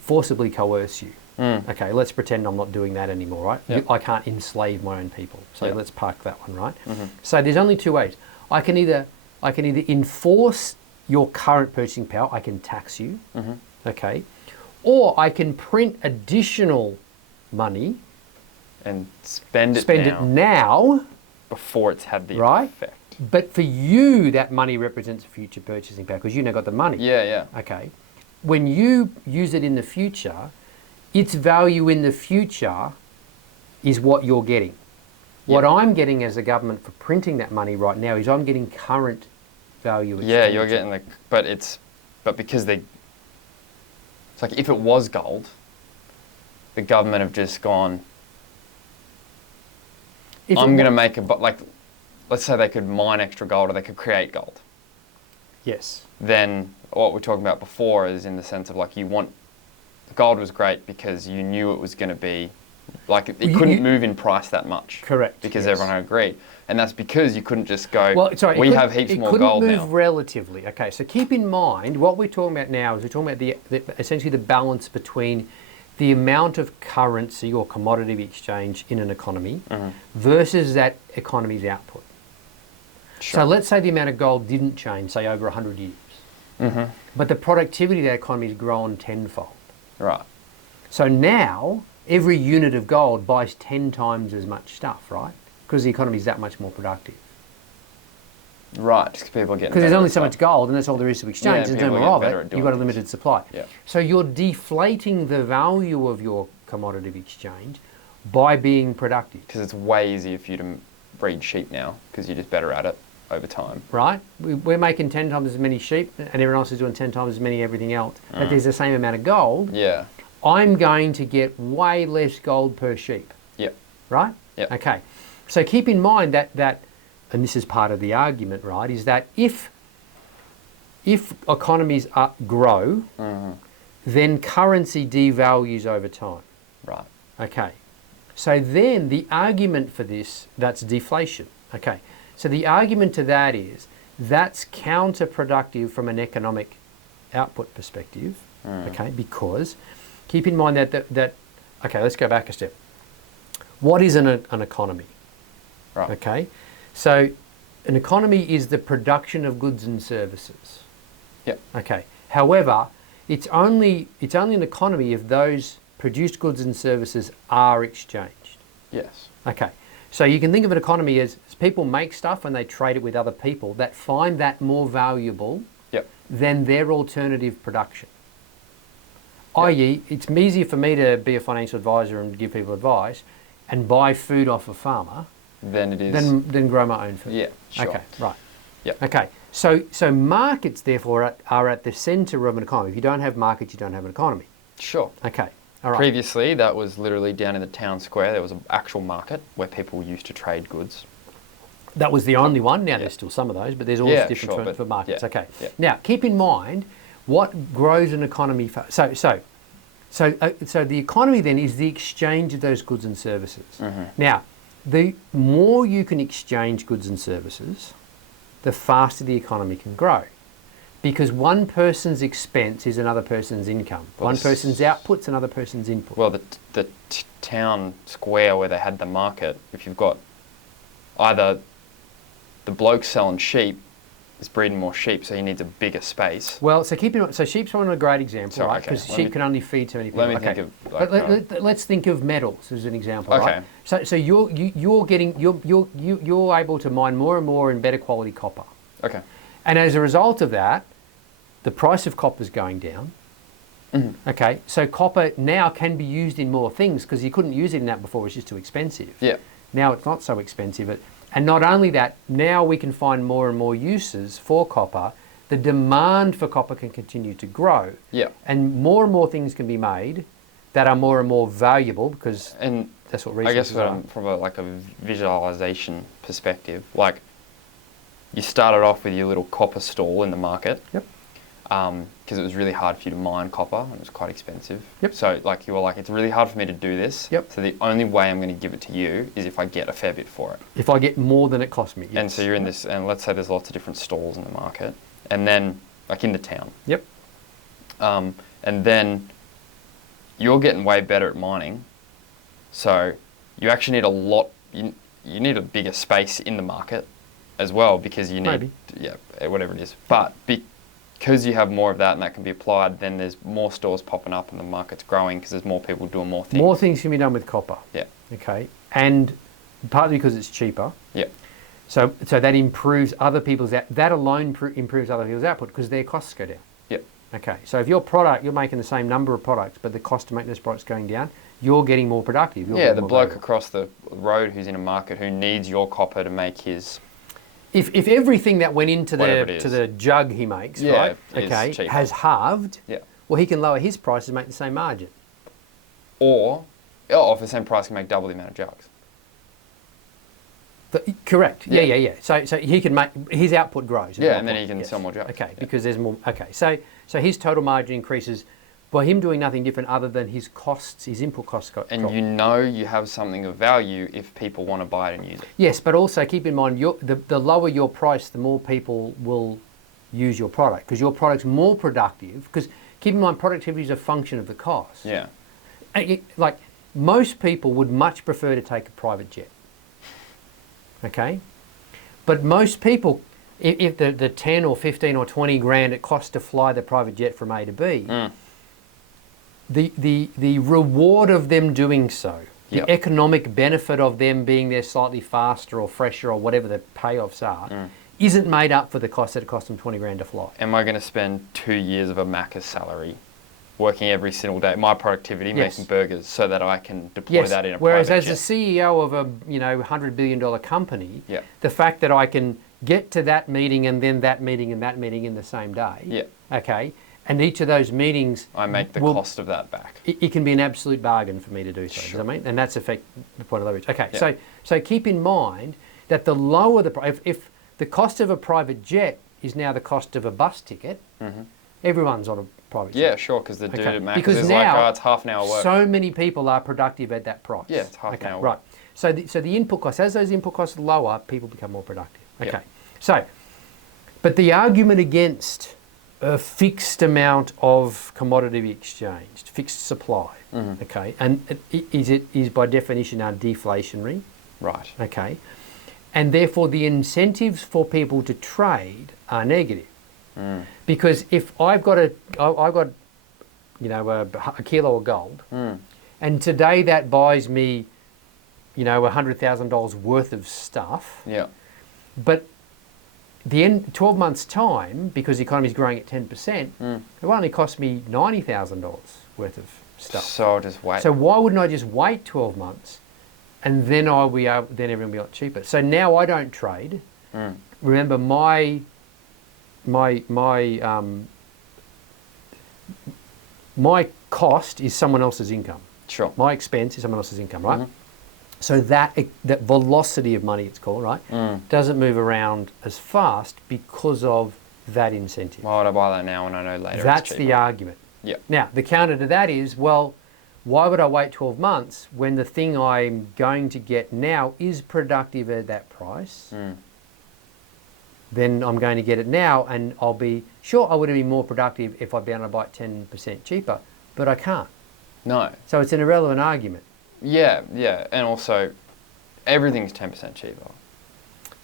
forcibly coerce you. Mm. Okay, let's pretend I'm not doing that anymore, right? Yep. I can't enslave my own people. So Yep. let's park that one, right? Mm-hmm. So there's only two ways. I can either enforce your current purchasing power, I can tax you, Mm-hmm. okay? Or I can print additional money, And spend it spend now it now, before it's had the Right. effect. but for you that money represents future purchasing power because you now got the money. Yeah, yeah. Okay. When you use it in the future, its value in the future is what you're getting. What Yep. I'm getting as a government for printing that money right now is I'm getting current value. Yeah, you're expenditure. getting but because it's like if it was gold, the government have just gone, If it I'm going to wa- make let's say they could mine extra gold or they could create gold. Yes. Then what we're talking about before is in the sense of like you want gold was great because you knew it was going to be, like, it You- couldn't you- move in price that much. Correct, Because yes. everyone had agreed. And that's because you couldn't just go, Well, sorry, we have heaps more gold It couldn't now. move relatively. Okay, so keep in mind what we're talking about now is we're talking about essentially the balance between the amount of currency or commodity exchange in an economy versus that economy's output. Sure. So let's say the amount of gold didn't change, say over 100 years, but the productivity of that economy has grown tenfold. Right. So now every unit of gold buys 10 times as much stuff, right? Because the economy is that much more productive. Right, just 'cause people are getting Because there's better only at so stuff. much gold, and that's all there is to exchange. Yeah, There's no people more get of better it. at You've got a doing things. limited supply. Yeah. So you're deflating the value of your commodity exchange by being productive, Because it's way easier for you to breed sheep now because you're just better at it over time. right? We're making 10 times as many sheep, and everyone else is doing 10 times as many everything else. But there's the same amount of gold. Yeah. I'm going to get way less gold per sheep, Yep. right? Yep. Okay. So keep in mind that, and this is part of the argument, right, is that if economies grow, then currency devalues over time. Right. Okay. So then the argument for this, that's deflation. Okay. So the argument to that is that's counterproductive from an economic output perspective. Okay. Because keep in mind that okay, let's go back a step. What is an economy? Right. Okay. So an economy is the production of goods and services. Yep. Okay. However, it's only an economy if those produced goods and services are exchanged. Yes. Okay. So you can think of an economy as people make stuff and they trade it with other people that find that more valuable Yep. than their alternative production. I.e., it's easier for me to be a financial advisor and give people advice and buy food off a farmer Then it is. than grow my own food. Yeah. Sure. Okay, right. Yep. Okay, so markets therefore are at the centre of an economy. If you don't have markets, you don't have an economy. Sure. Okay, all right. Previously, that was literally down in the town square. There was an actual market where people used to trade goods. That was the only one. Now there's still some of those, but there's always Yeah, different sure, for but markets. yeah, Okay. yeah. Now keep in mind what grows an economy. So the economy then is the exchange of those goods and services. Now, the more you can exchange goods and services, the faster the economy can grow. Because one person's expense is another person's income. Well, One this- person's output's another person's input. Well, the town square where they had the market, if you've got either the bloke selling sheep is breeding more sheep, so he needs a bigger space. Well, so keep in mind, so sheep's one a great example, So, right? okay, Because let sheep me- can only feed so many people. let me okay. think of, like, let's think of metals as an example, Okay. right? So you're able to mine more and more in better quality copper, Okay. and as a result of that, the price of copper is going down. Okay, so copper now can be used in more things because you couldn't use it in that before; it was just too expensive. Yeah. Now it's not so expensive. And not only that, now we can find more and more uses for copper. The demand for copper can continue to grow. Yeah. And more things can be made that are more and more valuable because And that's what I guess resources are. from a visualization perspective, like you started off with your little copper stall in the market. Yep. Because it was really hard for you to mine copper and it was quite expensive. Yep. So like you were like, it's really hard for me to do this. Yep. So the only way I'm going to give it to you is if I get a fair bit for it. If I get more than it cost me. And so yes. you're in this, and let's say there's lots of different stalls in the market, and then like in the town. Yep. And then you're getting way better at mining, so you actually need a lot. You need a bigger space in the market as well because you need whatever it is. But because you have more of that and that can be applied, then there's more stores popping up and the market's growing because there's more people doing more things. More things can be done with copper. Yeah. Okay. And partly because it's cheaper. Yeah. So that improves other people's that alone improves other people's output because their costs go down. Yep. Okay. So if your product you're making the same number of products, but the cost to make those products going down, you're getting more productive. You're Yeah. getting The more bloke valuable. across the road who's in a market who needs your copper to make his. If everything that went into Whatever it to is. the jug he makes, Yeah, right? is Okay, cheaper. has halved. Yeah. Well, he can lower his price and make the same margin. Or for the same price, can make double the amount of jugs. Correct. Yeah. Yeah. So he can make his output grows. Yeah, and then he can sell more jugs. Okay, Yeah. because there's more. Okay, so his total margin increases by him doing nothing different other than his costs, his input costs got And dropped. you know you have something of value if people want to buy it and use it. Yes, but also keep in mind, the lower your price, the more people will use your product because your product's more productive. Because keep in mind, productivity is a function of the cost. Yeah. Like most people would much prefer to take a private jet. Okay? But most people, if the 10 or 15 or 20 grand it costs to fly the private jet from A to B, the reward of them doing so, the economic benefit of them being there slightly faster or fresher or whatever the payoffs are, isn't made up for the cost that it cost them 20 grand to fly. Am I going to spend 2 years of a Macca's salary working every single day, my productivity, making burgers, so that I can deploy that in a Whereas private as jet? the CEO of a $100 billion company, Yeah. the fact that I can get to that meeting and then that meeting and that meeting in the same day, Yeah. okay, and each of those meetings, I make the cost of that back. it can be an absolute bargain for me to do so. Sure. Does that mean? And that's the point of leverage. Okay, Yeah. so keep in mind that the lower the price, if the cost of a private jet is now the cost of a bus ticket, everyone's on a private jet. Yeah, sure, because the dude Okay. at Macca's Because is now, like, oh, it's half an hour work. so many people are productive at that price. Yeah, it's half an hour Right. So the input costs, as those input costs lower, people become more productive. Okay. Yeah. So, but the argument against a fixed amount of commodity exchanged, fixed supply, okay, and it is by definition are deflationary, Right. okay, and therefore the incentives for people to trade are negative. Because if I've got a kilo of gold, and today that buys me, $100,000 worth of stuff, Yeah. but the end 12 months time, because the economy is growing at 10%, it will only cost me $90,000 worth of stuff. So I'll just wait. So why wouldn't I just wait 12 months, and then then everything will be a lot cheaper? So now I don't trade. Remember my cost is someone else's income. Sure. My expense is someone else's income, right? So that velocity of money, it's called, right, doesn't move around as fast because of that incentive. Why would I buy that now when I know later That's it's the cheaper? argument. Yeah. Now, the counter to that is, well, why would I wait 12 months when the thing I'm going to get now is productive at that price? Then I'm going to get it now, and I'll be sure I would have been more productive if I'd been able to buy it 10% cheaper, but I can't. No. So it's an irrelevant argument. Yeah, yeah. And also, everything's 10% cheaper.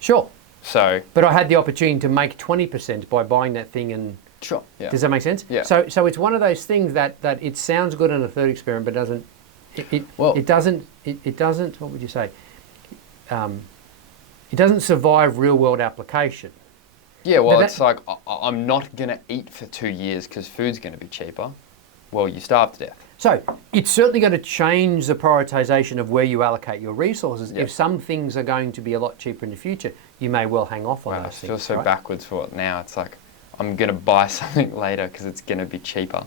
Sure. So, But I had the opportunity to make 20% by buying that thing, and sure. Yeah. does that make sense? Yeah. So it's one of those things that it sounds good in a third experiment, but doesn't. It doesn't. What would you say? It doesn't survive real world application. Yeah, well, But it's like, I'm not going to eat for 2 years because food's going to be cheaper. Well, you starve to death. So it's certainly going to change the prioritization of where you allocate your resources. Yep. If some things are going to be a lot cheaper in the future, you may well hang off on Wow, I those feel things. so right? backwards for it now. It's like, I'm going to buy something later because it's going to be cheaper.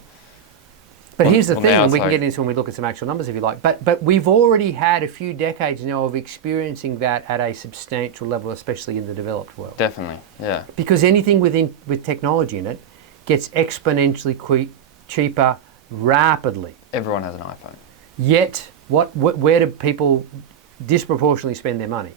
But Well, here's the well, thing, now and it's we can like- get into when we look at some actual numbers if you like. But we've already had a few decades now of experiencing that at a substantial level, especially in the developed world. Definitely, yeah. Because anything with technology in it gets exponentially cheaper rapidly. Everyone has an iPhone. Yet, where do people disproportionately spend their money?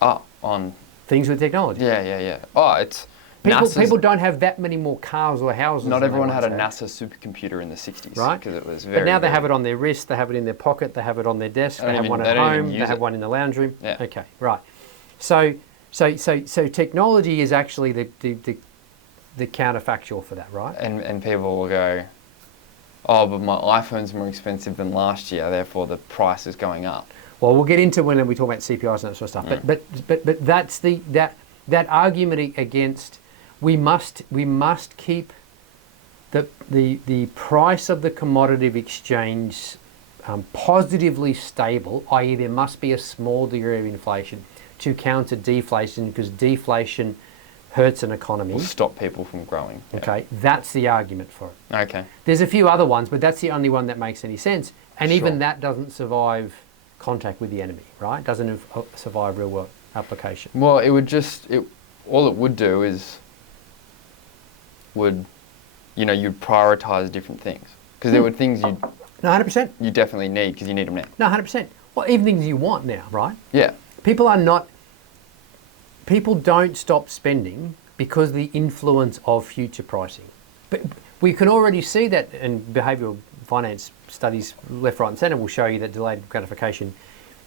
On... Things with technology. Yeah, yeah, yeah. Oh, it's... People don't have that many more cars or houses. Not than everyone they had a once NASA supercomputer in the 60s. Right. Because it was very... But now they very- have it on their wrist, they have it in their pocket, they have it on their desk, They they don't have even- one they at don't even home, they use have it. one in the lounge room. Yeah. Okay, right. So technology is actually the counterfactual for that, right? And people will go, oh, but my iPhone's more expensive than last year, therefore the price is going up. Well, we'll get into when we talk about CPIs and that sort of stuff. But that's that argument against we must keep the price of the commodity of exchange positively stable, i.e. there must be a small degree of inflation to counter deflation, because deflation hurts an economy. Will stop people from growing. Yeah. Okay, that's the argument for it. Okay. There's a few other ones, but that's the only one that makes any sense. And even Sure. that doesn't survive contact with the enemy, right? Doesn't survive real world application. Well, it would just... all it would do is... would you'd prioritize different things because there were things No, 100%. you definitely need because you need them now. No, 100%. Well, even things you want now, right? Yeah. People don't stop spending because of the influence of future pricing. But we can already see that, and behavioural finance studies left, right and centre will show you that delayed gratification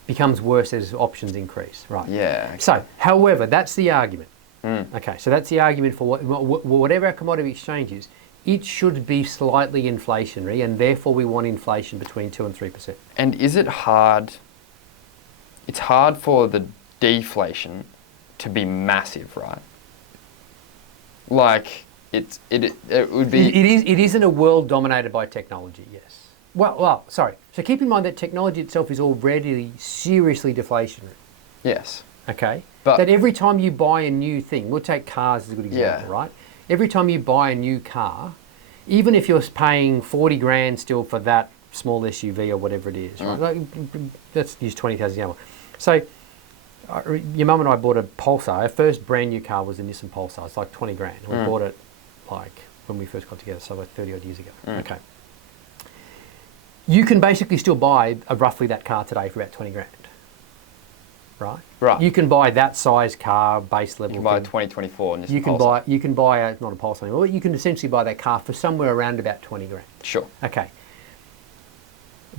becomes worse as options increase, right? Yeah. Okay. So, however, that's the argument. Mm. Okay, so that's the argument for whatever our commodity exchange is, it should be slightly inflationary, and therefore we want inflation between 2 and 3%. And is it hard? It's hard for the deflation to be massive, right? Like it would be. It is in a world dominated by technology, yes. Well, sorry. So keep in mind that technology itself is already seriously deflationary. Yes. Okay. But that every time you buy a new thing, we'll take cars as a good example, right? Every time you buy a new car, even if you're paying 40 grand still for that small SUV or whatever it is, right? Like, let's use 20,000 as an example. So your mum and I bought a Pulsar. Our first brand new car was a Nissan Pulsar. It's like 20 grand. We bought it like when we first got together, so like 30 odd years ago. Okay. You can basically still buy roughly that car today for about 20 grand. Right? Right. You can buy that size car, base level. You can buy a thing. 2024 Nissan You can Pulsar. buy a, not a Pulsar anymore, but you can essentially buy that car for somewhere around about 20 grand. Sure. Okay.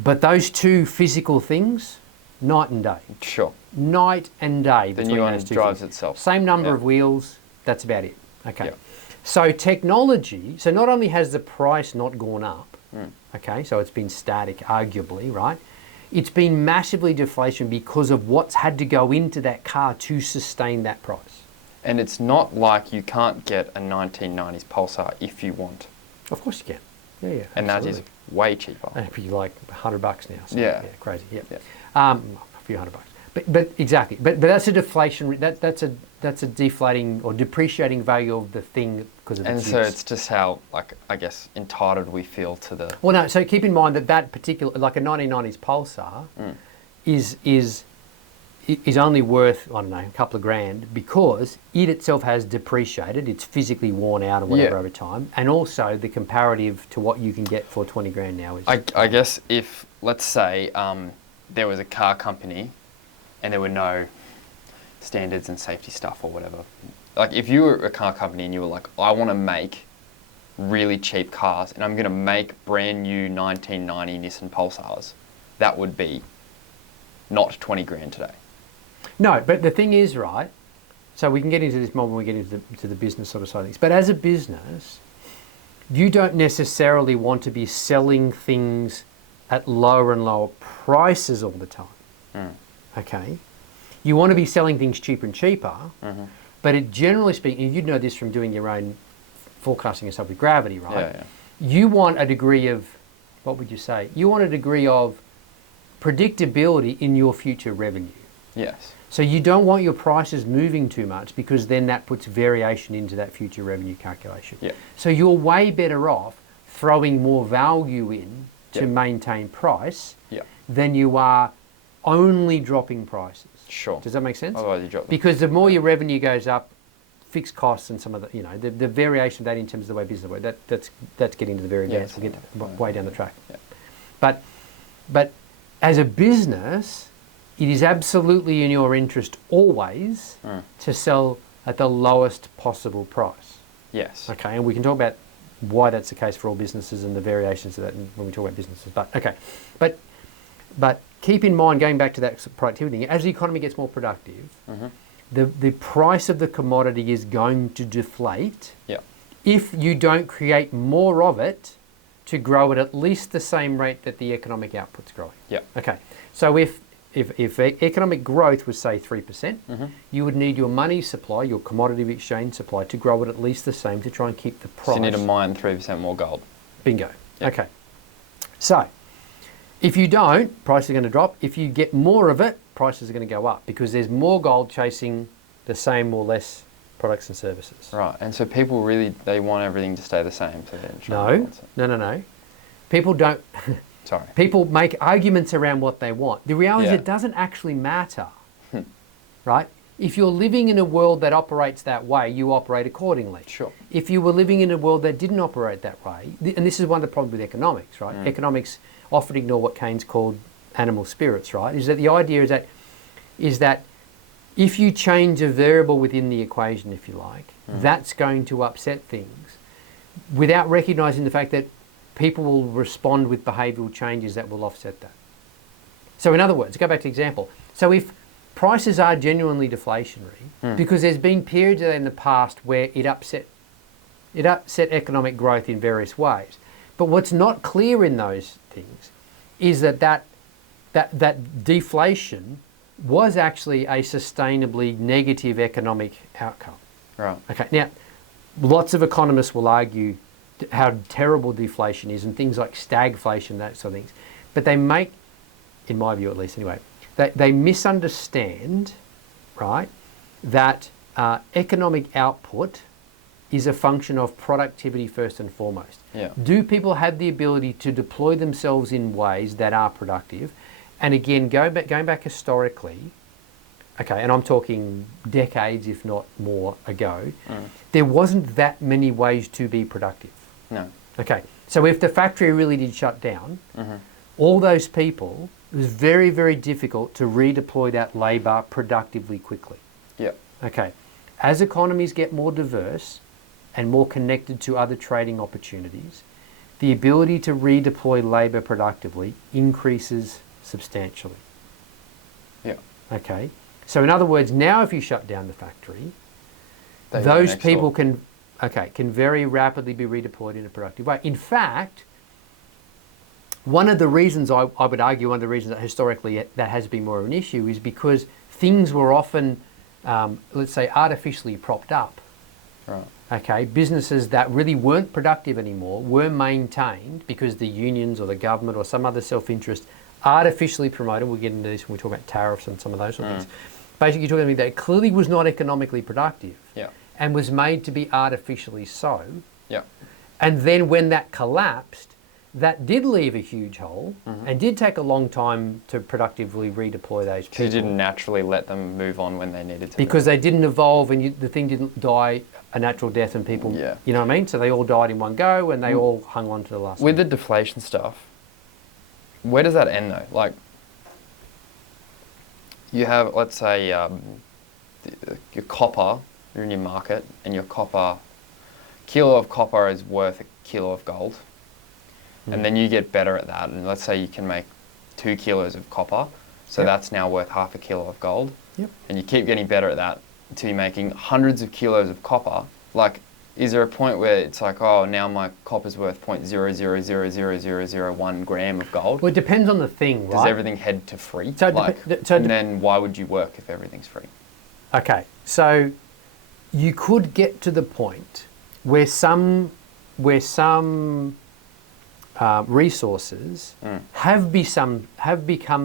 But those two physical things, night and day. Sure. Night and day. The between new one those two drives things. itself. Same number Yeah. of wheels, that's about it. Okay. Yeah. So technology, so not only has the price not gone up, okay, so it's been static arguably, right? It's been massively deflation because of what's had to go into that car to sustain that price. And it's not like you can't get a 1990s Pulsar if you want. Of course you can. Yeah, yeah. And that is way cheaper. That'd be like $100 now. So Yeah. Crazy. Yeah. Yeah. A few $100. But exactly. But that's a deflation. That's a deflating or depreciating value of the thing because of And its so use. it's just how, like, I guess, entitled we feel to the... Well, no. So keep in mind that particular, like a 1990s Pulsar, is only worth, I don't know, a couple of grand because it itself has depreciated. It's physically worn out or whatever Yeah. over time, and also the comparative to what you can get for 20 grand now is. I guess if, let's say, there was a car company and there were no standards and safety stuff or whatever. Like, if you were a car company and you were like, I want to make really cheap cars and I'm going to make brand new 1990 Nissan Pulsars, that would be not 20 grand today. No, but the thing is, right, so we can get into this more when we get into the business sort of side of things, but as a business, you don't necessarily want to be selling things at lower and lower prices all the time, okay? You want to be selling things cheaper and cheaper, but it, generally speaking, you'd know this from doing your own forecasting and stuff with Gravity, right? Yeah, yeah. You want a degree of, what would you say? You want a degree of predictability in your future revenue. Yes. So you don't want your prices moving too much because then that puts variation into that future revenue calculation. Yeah. So you're way better off throwing more value in to Yeah. maintain price Yeah. than you are only dropping prices. Sure. Does that make sense? Otherwise you drop them. Because the more your revenue goes up, fixed costs and some of the, the variation of that in terms of the way business works, that's getting to the very advanced. Yes. We'll get way down the track. Yeah. But as a business, it is absolutely in your interest always to sell at the lowest possible price. Yes. Okay, and we can talk about why that's the case for all businesses and the variations of that when we talk about businesses. But okay, but keep in mind, going back to that productivity thing, as the economy gets more productive, the price of the commodity is going to deflate Yeah. if you don't create more of it to grow at least the same rate that the economic output's growing. Yeah. Okay, so if economic growth was, say, 3%, you would need your money supply, your commodity of exchange supply, to grow at least the same to try and keep the price. So you need to mine 3% more gold. Bingo. Yeah. Okay. So, if you don't, prices are going to drop. If you get more of it, prices are going to go up because there's more gold chasing the same or less products and services. Right. And so people really, they want everything to stay the same. So they're trying to balance it. No. People don't... Sorry. People make arguments around what they want. The reality Yeah. is it doesn't actually matter, right? if you're living in a world that operates that way, you operate accordingly. Sure. If you were living in a world that didn't operate that way, and this is one of the problems with economics, right? Economics often ignore what Keynes called animal spirits, right? Is that the idea is that if you change a variable within the equation, if you like, that's going to upset things without recognizing the fact that people will respond with behavioral changes that will offset that. So in other words, go back to the example. So if prices are genuinely deflationary, because there's been periods in the past where it upset economic growth in various ways. But what's not clear in those things is that deflation was actually a sustainably negative economic outcome. Right. Okay. Now, lots of economists will argue how terrible deflation is and things like stagflation, that sort of things. But they make, in my view at least anyway, they misunderstand, right, that economic output is a function of productivity first and foremost. Yeah. Do people have the ability to deploy themselves in ways that are productive? And again, going back historically, okay, and I'm talking decades, if not more, ago, there wasn't that many ways to be productive. No. Okay, so if the factory really did shut down, all those people, it was very, very difficult to redeploy that labour productively quickly. Yeah. Okay, as economies get more diverse and more connected to other trading opportunities, the ability to redeploy labour productively increases substantially. Yeah. Okay, so in other words, now if you shut down the factory, They go those next people door. can very rapidly be redeployed in a productive way. In fact, one of the reasons I would argue, one of the reasons that historically that has been more of an issue is because things were often, let's say, artificially propped up. Right. Okay, businesses that really weren't productive anymore were maintained because the unions or the government or some other self-interest artificially promoted. We'll get into this when we talk about tariffs and some of those sort of things. Basically, you're talking about that clearly was not economically productive Yeah. and was made to be artificially so. Yeah. And then when that collapsed, that did leave a huge hole and did take a long time to productively redeploy those people. So you didn't naturally let them move on when they needed to. Because they didn't evolve and the thing didn't die a natural death and people, Yeah. you know what I mean? So they all died in one go and they all hung on to the last With one. the deflation stuff, where does that end though? Like, you have, let's say, your copper, you're in your market, and your kilo of copper is worth a kilo of gold. And then you get better at that, and let's say you can make 2 kilos of copper, so Yep. that's now worth half a kilo of gold. Yep. And you keep getting better at that until you're making hundreds of kilos of copper. Like, is there a point where it's like, oh, now my copper's worth 0.00000001 gram of gold? Well, it depends on the thing, Does right? everything head to free? So it And then why would you work if everything's free? Okay, so you could get to the point where some resources have become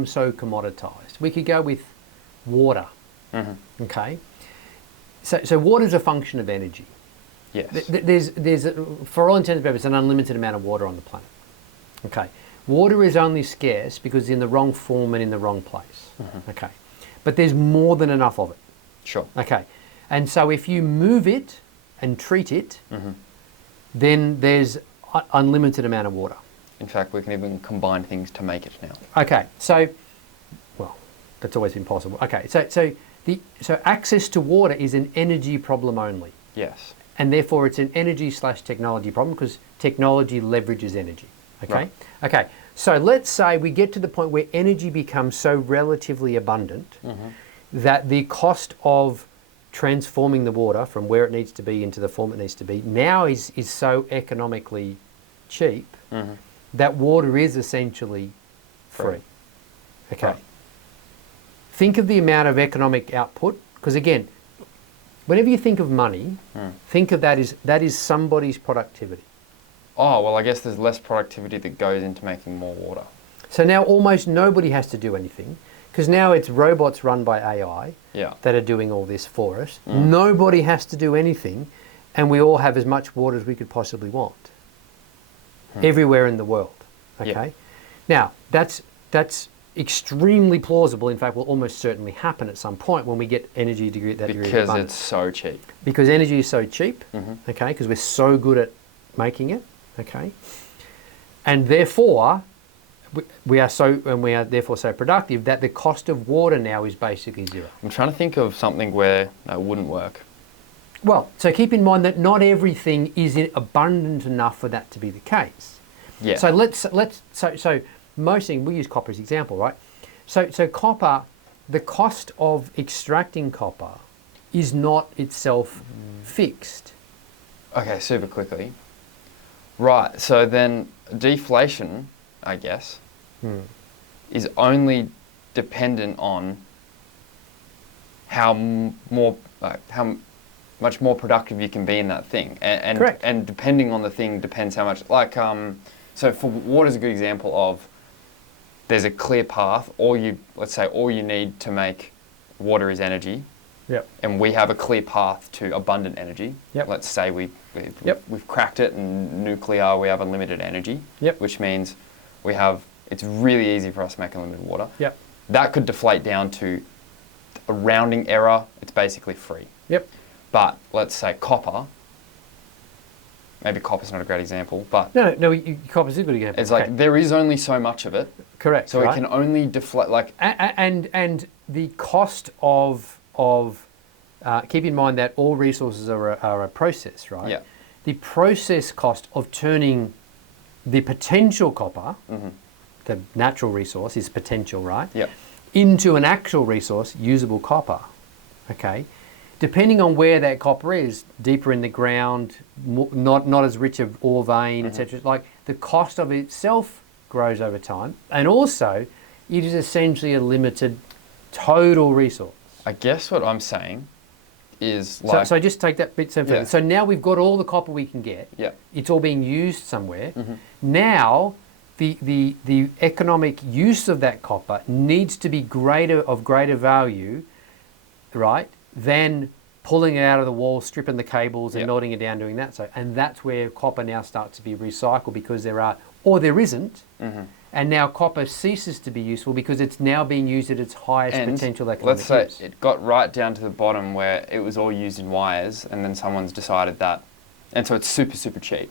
so commoditized. We could go with water. Okay, so water is a function of energy. Yes. There's for all intents and purposes an unlimited amount of water on the planet. Okay, water is only scarce because it's in the wrong form and in the wrong place. Okay, but there's more than enough of it. Sure. Okay, and so if you move it and treat it, then there's unlimited amount of water. In fact, we can even combine things to make it now. Okay, so, well, that's always been possible. Okay, so access to water is an energy problem only, Yes. and therefore it's an energy/technology problem because technology leverages energy. Okay, Right. okay. So let's say we get to the point where energy becomes so relatively abundant that the cost of transforming the water from where it needs to be into the form it needs to be now is so economically cheap that water is essentially free. Okay. Right. Think of the amount of economic output, because again, whenever you think of money, think of that is somebody's productivity. Oh, well, I guess there's less productivity that goes into making more water. So now almost nobody has to do anything, because now it's robots run by AI Yeah. that are doing all this for us. Nobody has to do anything, and we all have as much water as we could possibly want everywhere in the world. Okay. Yeah. Now that's extremely plausible, in fact, will almost certainly happen at some point when we get energy degree that degree of Because abundance. it's so cheap. Because energy is so cheap, Mm-hmm. okay, because we're so good at making it, okay, and therefore we are therefore so productive that the cost of water now is basically zero. I'm trying to think of something where that wouldn't work. Well, so keep in mind that not everything is abundant enough for that to be the case. Yeah. So most things, we use copper as an example, right? So copper, the cost of extracting copper is not itself fixed. Okay, super quickly. Right, so then deflation, I guess, is only dependent on how much more productive you can be in that thing, and Correct. and depending on the thing depends how much. Like, so for water is a good example of there's a clear path. Let's say all you need to make water is energy. Yep. And we have a clear path to abundant energy. Yep. Let's say Yep. we've cracked it, and nuclear, we have unlimited energy. Yep. Which means it's really easy for us to make unlimited water. Yep. That could deflate down to a rounding error. It's basically free. Yep. But let's say copper. Maybe copper's not a great example, but No, copper is a good example. it's like Okay. there is only so much of it, Correct. so right? it can only deflate. Like, And the cost of keep in mind that all resources are a process, right? Yeah. The process cost of turning the potential copper, the natural resource is potential, right? yeah, Into an actual resource, usable copper. Okay. Depending on where that copper is, deeper in the ground, not as rich of ore vein, etc. Like the cost of itself grows over time, and also it is essentially a limited total resource. I guess what I'm saying is So, like, so just take that bit further. Yeah. So now we've got all the copper we can get. yeah, It's all being used somewhere. Now the economic use of that copper needs to be of greater value, right, than pulling it out of the wall, stripping the cables and Yep. melting it down, doing that. So, and that's where copper now starts to be recycled because there isn't. And now copper ceases to be useful because it's now being used at its highest and potential economic let's say use. it got right down to the bottom where it was all used in wires, and then someone's decided that, and so it's super, super cheap,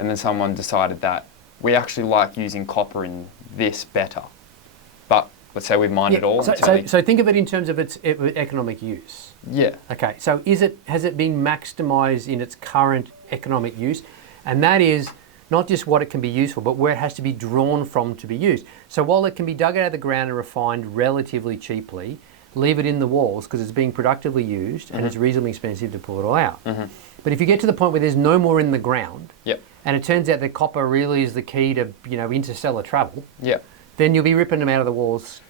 and then someone decided that we actually like using copper in this better, but let's say we've mined it all. So, and it's only- so think of it in terms of its economic use. yeah, Okay, so has it been maximised in its current economic use? And that is not just what it can be used for, but where it has to be drawn from to be used. So while it can be dug out of the ground and refined relatively cheaply, leave it in the walls because it's being productively used and it's reasonably expensive to pull it all out. But if you get to the point where there's no more in the ground, yep, and it turns out that copper really is the key to interstellar travel, yep, then you'll be ripping them out of the walls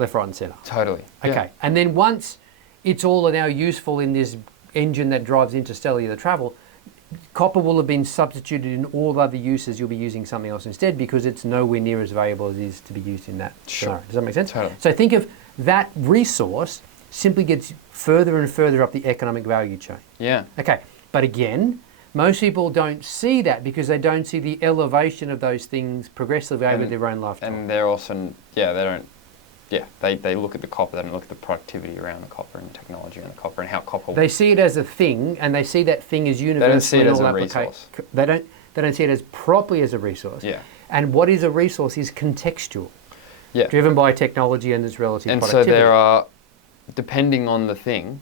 left, right and centre. totally. Okay, Yeah. and then once it's all now useful in this engine that drives interstellar travel, copper will have been substituted in all other uses. You'll be using something else instead because it's nowhere near as valuable as it is to be used in that scenario. Does that make sense? Totally. So think of that resource simply gets further and further up the economic value chain. Yeah. Okay, but again, most people don't see that because they don't see the elevation of those things progressively over And- their own lifetime. And they're also, they look at the copper, they don't look at the productivity around the copper and technology around the copper and how copper. They see it as a thing, and they see that thing as universal. They don't see it in as all a applica- resource. They don't see it as properly as a resource. Yeah. And what is a resource is contextual, Yeah. driven by technology and its relative And so productivity. there are, depending on the thing,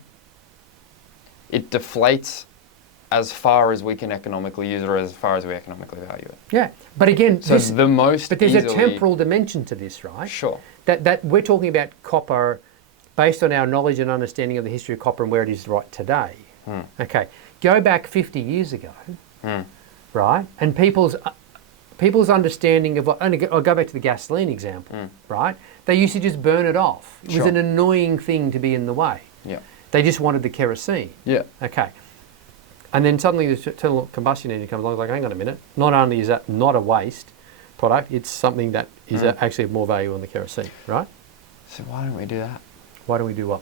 it deflates as far as we can economically use it or as far as we economically value it. Yeah, but again, So the most but there's a easily- temporal dimension to this, right? Sure. That we're talking about copper based on our knowledge and understanding of the history of copper and where it is right today. Okay, go back 50 years ago, right? And people's understanding of I'll go back to the gasoline example, right? They used to just burn it off. It was Sure. an annoying thing to be in the way. Yeah. They just wanted the kerosene. Yeah. Okay. And then suddenly the internal combustion engine comes along, like, hang on a minute, not only is that not a waste product, it's something that is actually of more value than the kerosene, right? So why don't we do that? Why do we do what?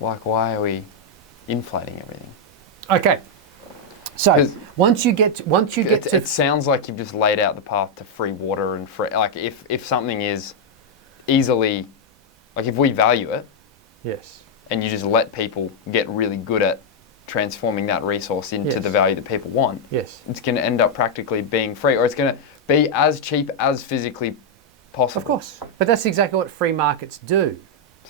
Like, why are we inflating everything? Okay. So 'Cause once you get to It sounds like you've just laid out the path to free water and free. Like, if something is easily, like if we value it Yes. and you just let people get really good at transforming that resource into Yes. the value that people want, Yes. it's going to end up practically being free, or it's going to be as cheap as physically possible. Of course. But that's exactly what free markets do.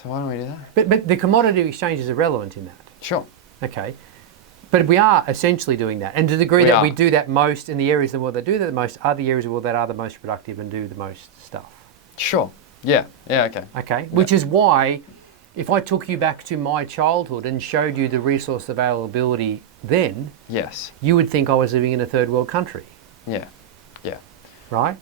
So why don't we do that? But the commodity exchange is irrelevant in that. Sure. Okay. But we are essentially doing that. And to the degree We that are. we do that most in the areas of the world that do that the most are the areas of the world that are the most productive and do the most stuff. Sure. Yeah. Yeah. Okay. Okay. Which is why if I took you back to my childhood and showed you the resource availability then, Yes. you would think I was living in a third world country, Yeah. Yeah. right?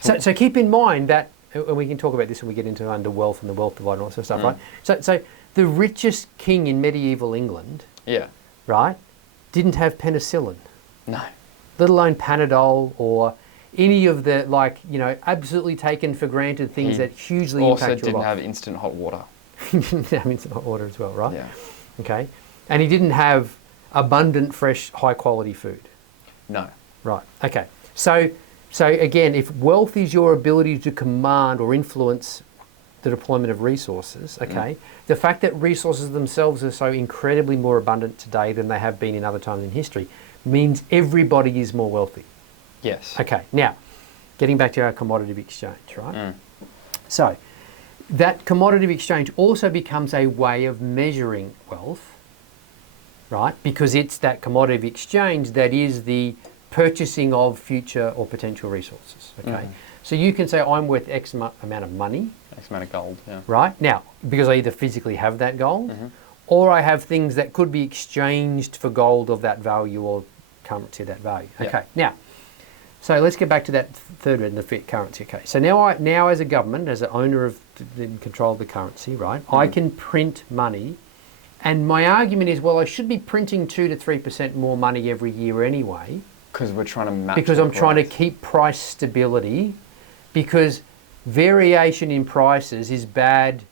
So keep in mind that, and we can talk about this when we get into under wealth and the wealth divide and all that sort of stuff, right? So the richest king in medieval England, Yeah. right, didn't have penicillin, No. let alone Panadol or any of the, like, you know, absolutely taken for granted things He that hugely Also impact your didn't life. have instant hot water. He didn't have instant hot water as well, right? Yeah. Okay. And he didn't have abundant, fresh, high quality food. No. Right. Okay. So again, if wealth is your ability to command or influence the deployment of resources, okay, the fact that resources themselves are so incredibly more abundant today than they have been in other times in history means everybody is more wealthy. Yes. Okay. Now, getting back to our commodity exchange, right? So that commodity exchange also becomes a way of measuring wealth, right? Because it's that commodity exchange that is the purchasing of future or potential resources, okay? So you can say, I'm worth X amount of money, X amount of gold. Yeah. right? Now, because I either physically have that gold or I have things that could be exchanged for gold of that value or currency of that value. Yeah. Okay, now, so let's get back to that third one, the fiat currency. Okay, so now as a government, as an owner of in control of the currency, right, I can print money, and my argument is, well, I should be printing 2 to 3% more money every year anyway, Because we're trying to match. because the I'm trying to price. keep price stability, because variation in prices is bad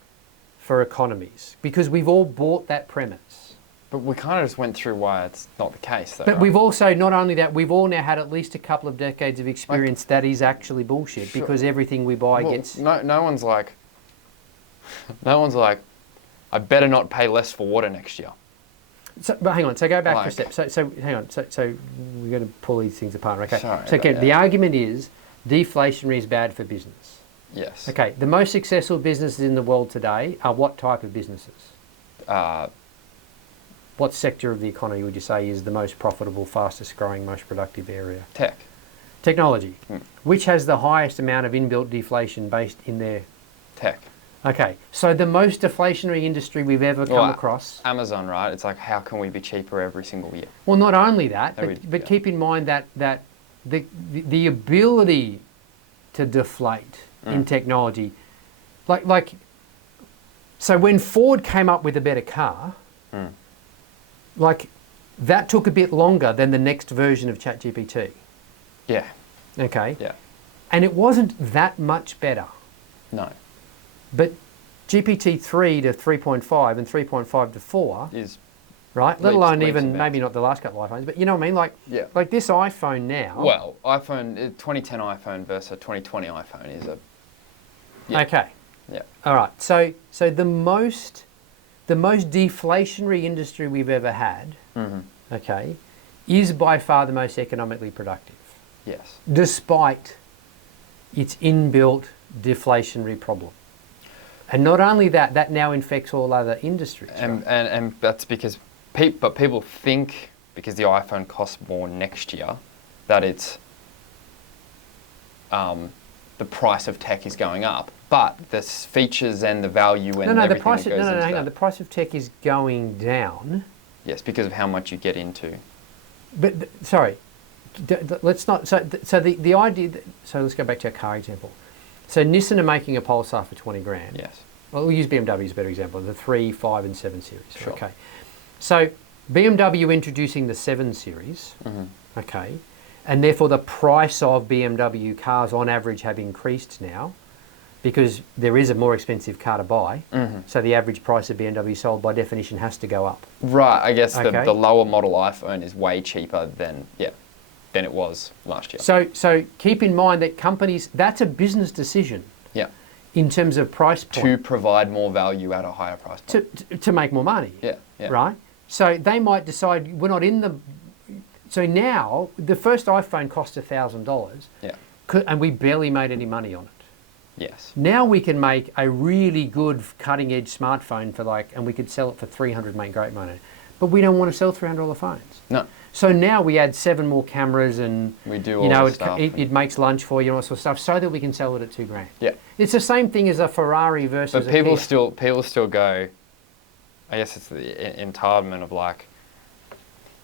for economies, because we've all bought that premise. But we kind of just went through why it's not the case, though. But right? we've also, not only that, we've all now had at least a couple of decades of experience that is actually bullshit, Sure. because everything we buy Well, gets... no one's like, I better not pay less for water next year. So, but hang on, so go back for a Like- step. So hang on, so we're going to pull these things apart, okay? Sorry So okay, about the that. argument is deflationary is bad for business. Yes. Okay, the most successful businesses in the world today are what type of businesses? What sector of the economy would you say is the most profitable, fastest growing, most productive area? Tech. Technology. Which has the highest amount of inbuilt deflation based in their... Tech. Okay, so the most deflationary industry we've ever come Well, across... Amazon, right? It's like, how can we be cheaper every single year? Well, not only that, Every- but yeah. keep in mind that the ability to deflate in technology, so when Ford came up with a better car, like that took a bit longer than the next version of ChatGPT. Yeah. Okay, Yeah. and it wasn't that much better, No. but GPT-3 to 3.5 and 3.5 to 4. Is Right, let leaps- alone leaps even and maybe bounds. not the last couple of iPhones, but you know what I mean. Like, Yeah. like this iPhone now. well, iPhone 2010 iPhone versus a 2020 iPhone is a yeah. Okay. yeah. All right. So the most deflationary industry we've ever had, okay, is by far the most economically productive, Yes. despite its inbuilt deflationary problem. And not only that, that now infects all other industries. And right? and that's because people think because the iPhone costs more next year that it's the price of tech is going up, but the features and the value and the everything price. that goes into Hang that. on. The price of tech is going down. Yes, because of how much you get into. But sorry, let's not. So the idea. So let's go back to our car example. So Nissan are making a Pulsar for 20 grand. Yes. Well, we'll use BMW as a better example. The 3, 5, and 7 series. Sure. Okay. So BMW introducing the 7 series. Okay. And therefore the price of BMW cars on average have increased now, because there is a more expensive car to buy. So the average price of BMW sold by definition has to go up. Right. I guess Okay. the lower model iPhone is way cheaper than than it was last year. So keep in mind that companies, that's a business decision. Yeah. in terms of price to point provide more value at a higher price point. to make more money. Yeah, yeah. Right? So they might decide we're not in the... So now, the first iPhone cost $1,000 Yeah. and we barely made any money on it. Yes. Now we can make a really good cutting edge smartphone for and we could sell it for $300, make great money. But we don't want to sell $300 phones. No. So now we add 7 more cameras and We do all the stuff. it makes lunch for you and all sorts of stuff so that we can sell it at $2,000. Yeah. It's the same thing as a Ferrari versus But a people Kia. still go, I guess it's the entitlement of like,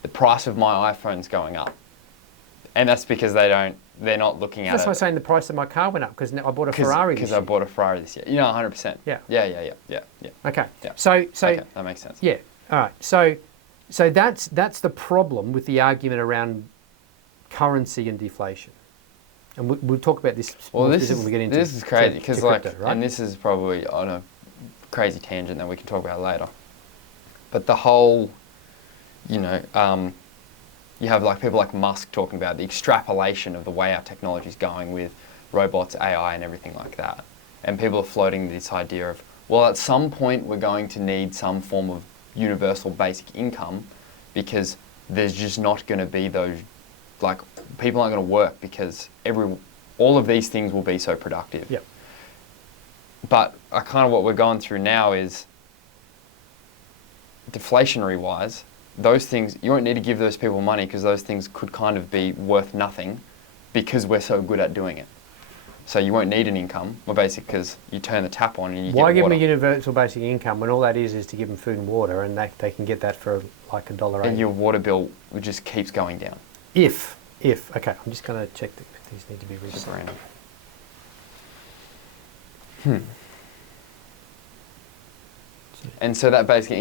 the price of my iPhone's going up. And that's because they're not looking at That's it. why I'm saying the price of my car went up because I bought a Ferrari this Because year. I bought a Ferrari this year. You know, 100%. Yeah. Yeah. Okay. Yeah. So Okay, that makes sense. yeah. All right. So that's the problem with the argument around currency and deflation. And we'll talk about this Well, more this specifically when we get into this is crazy to because like, crypto, right? and this is probably on a crazy tangent that we can talk about later. But the whole, you have like people like Musk talking about the extrapolation of the way our technology is going with robots, AI, and everything like that. And people are floating this idea of, well, at some point we're going to need some form of universal basic income because there's just not going to be those, like, people aren't going to work because all of these things will be so productive. Yep. But kind of what we're going through now is, deflationary wise, those things, you won't need to give those people money because those things could kind of be worth nothing because we're so good at doing it. So you won't need an income, well, basically, because you turn the tap on and you Why get give water. them a universal basic income when all that is to give them food and water, and they can get that for like $1.80? And your water bill just keeps going down. If okay, I'm just going to check if these need to be Just reset. random. And so that basic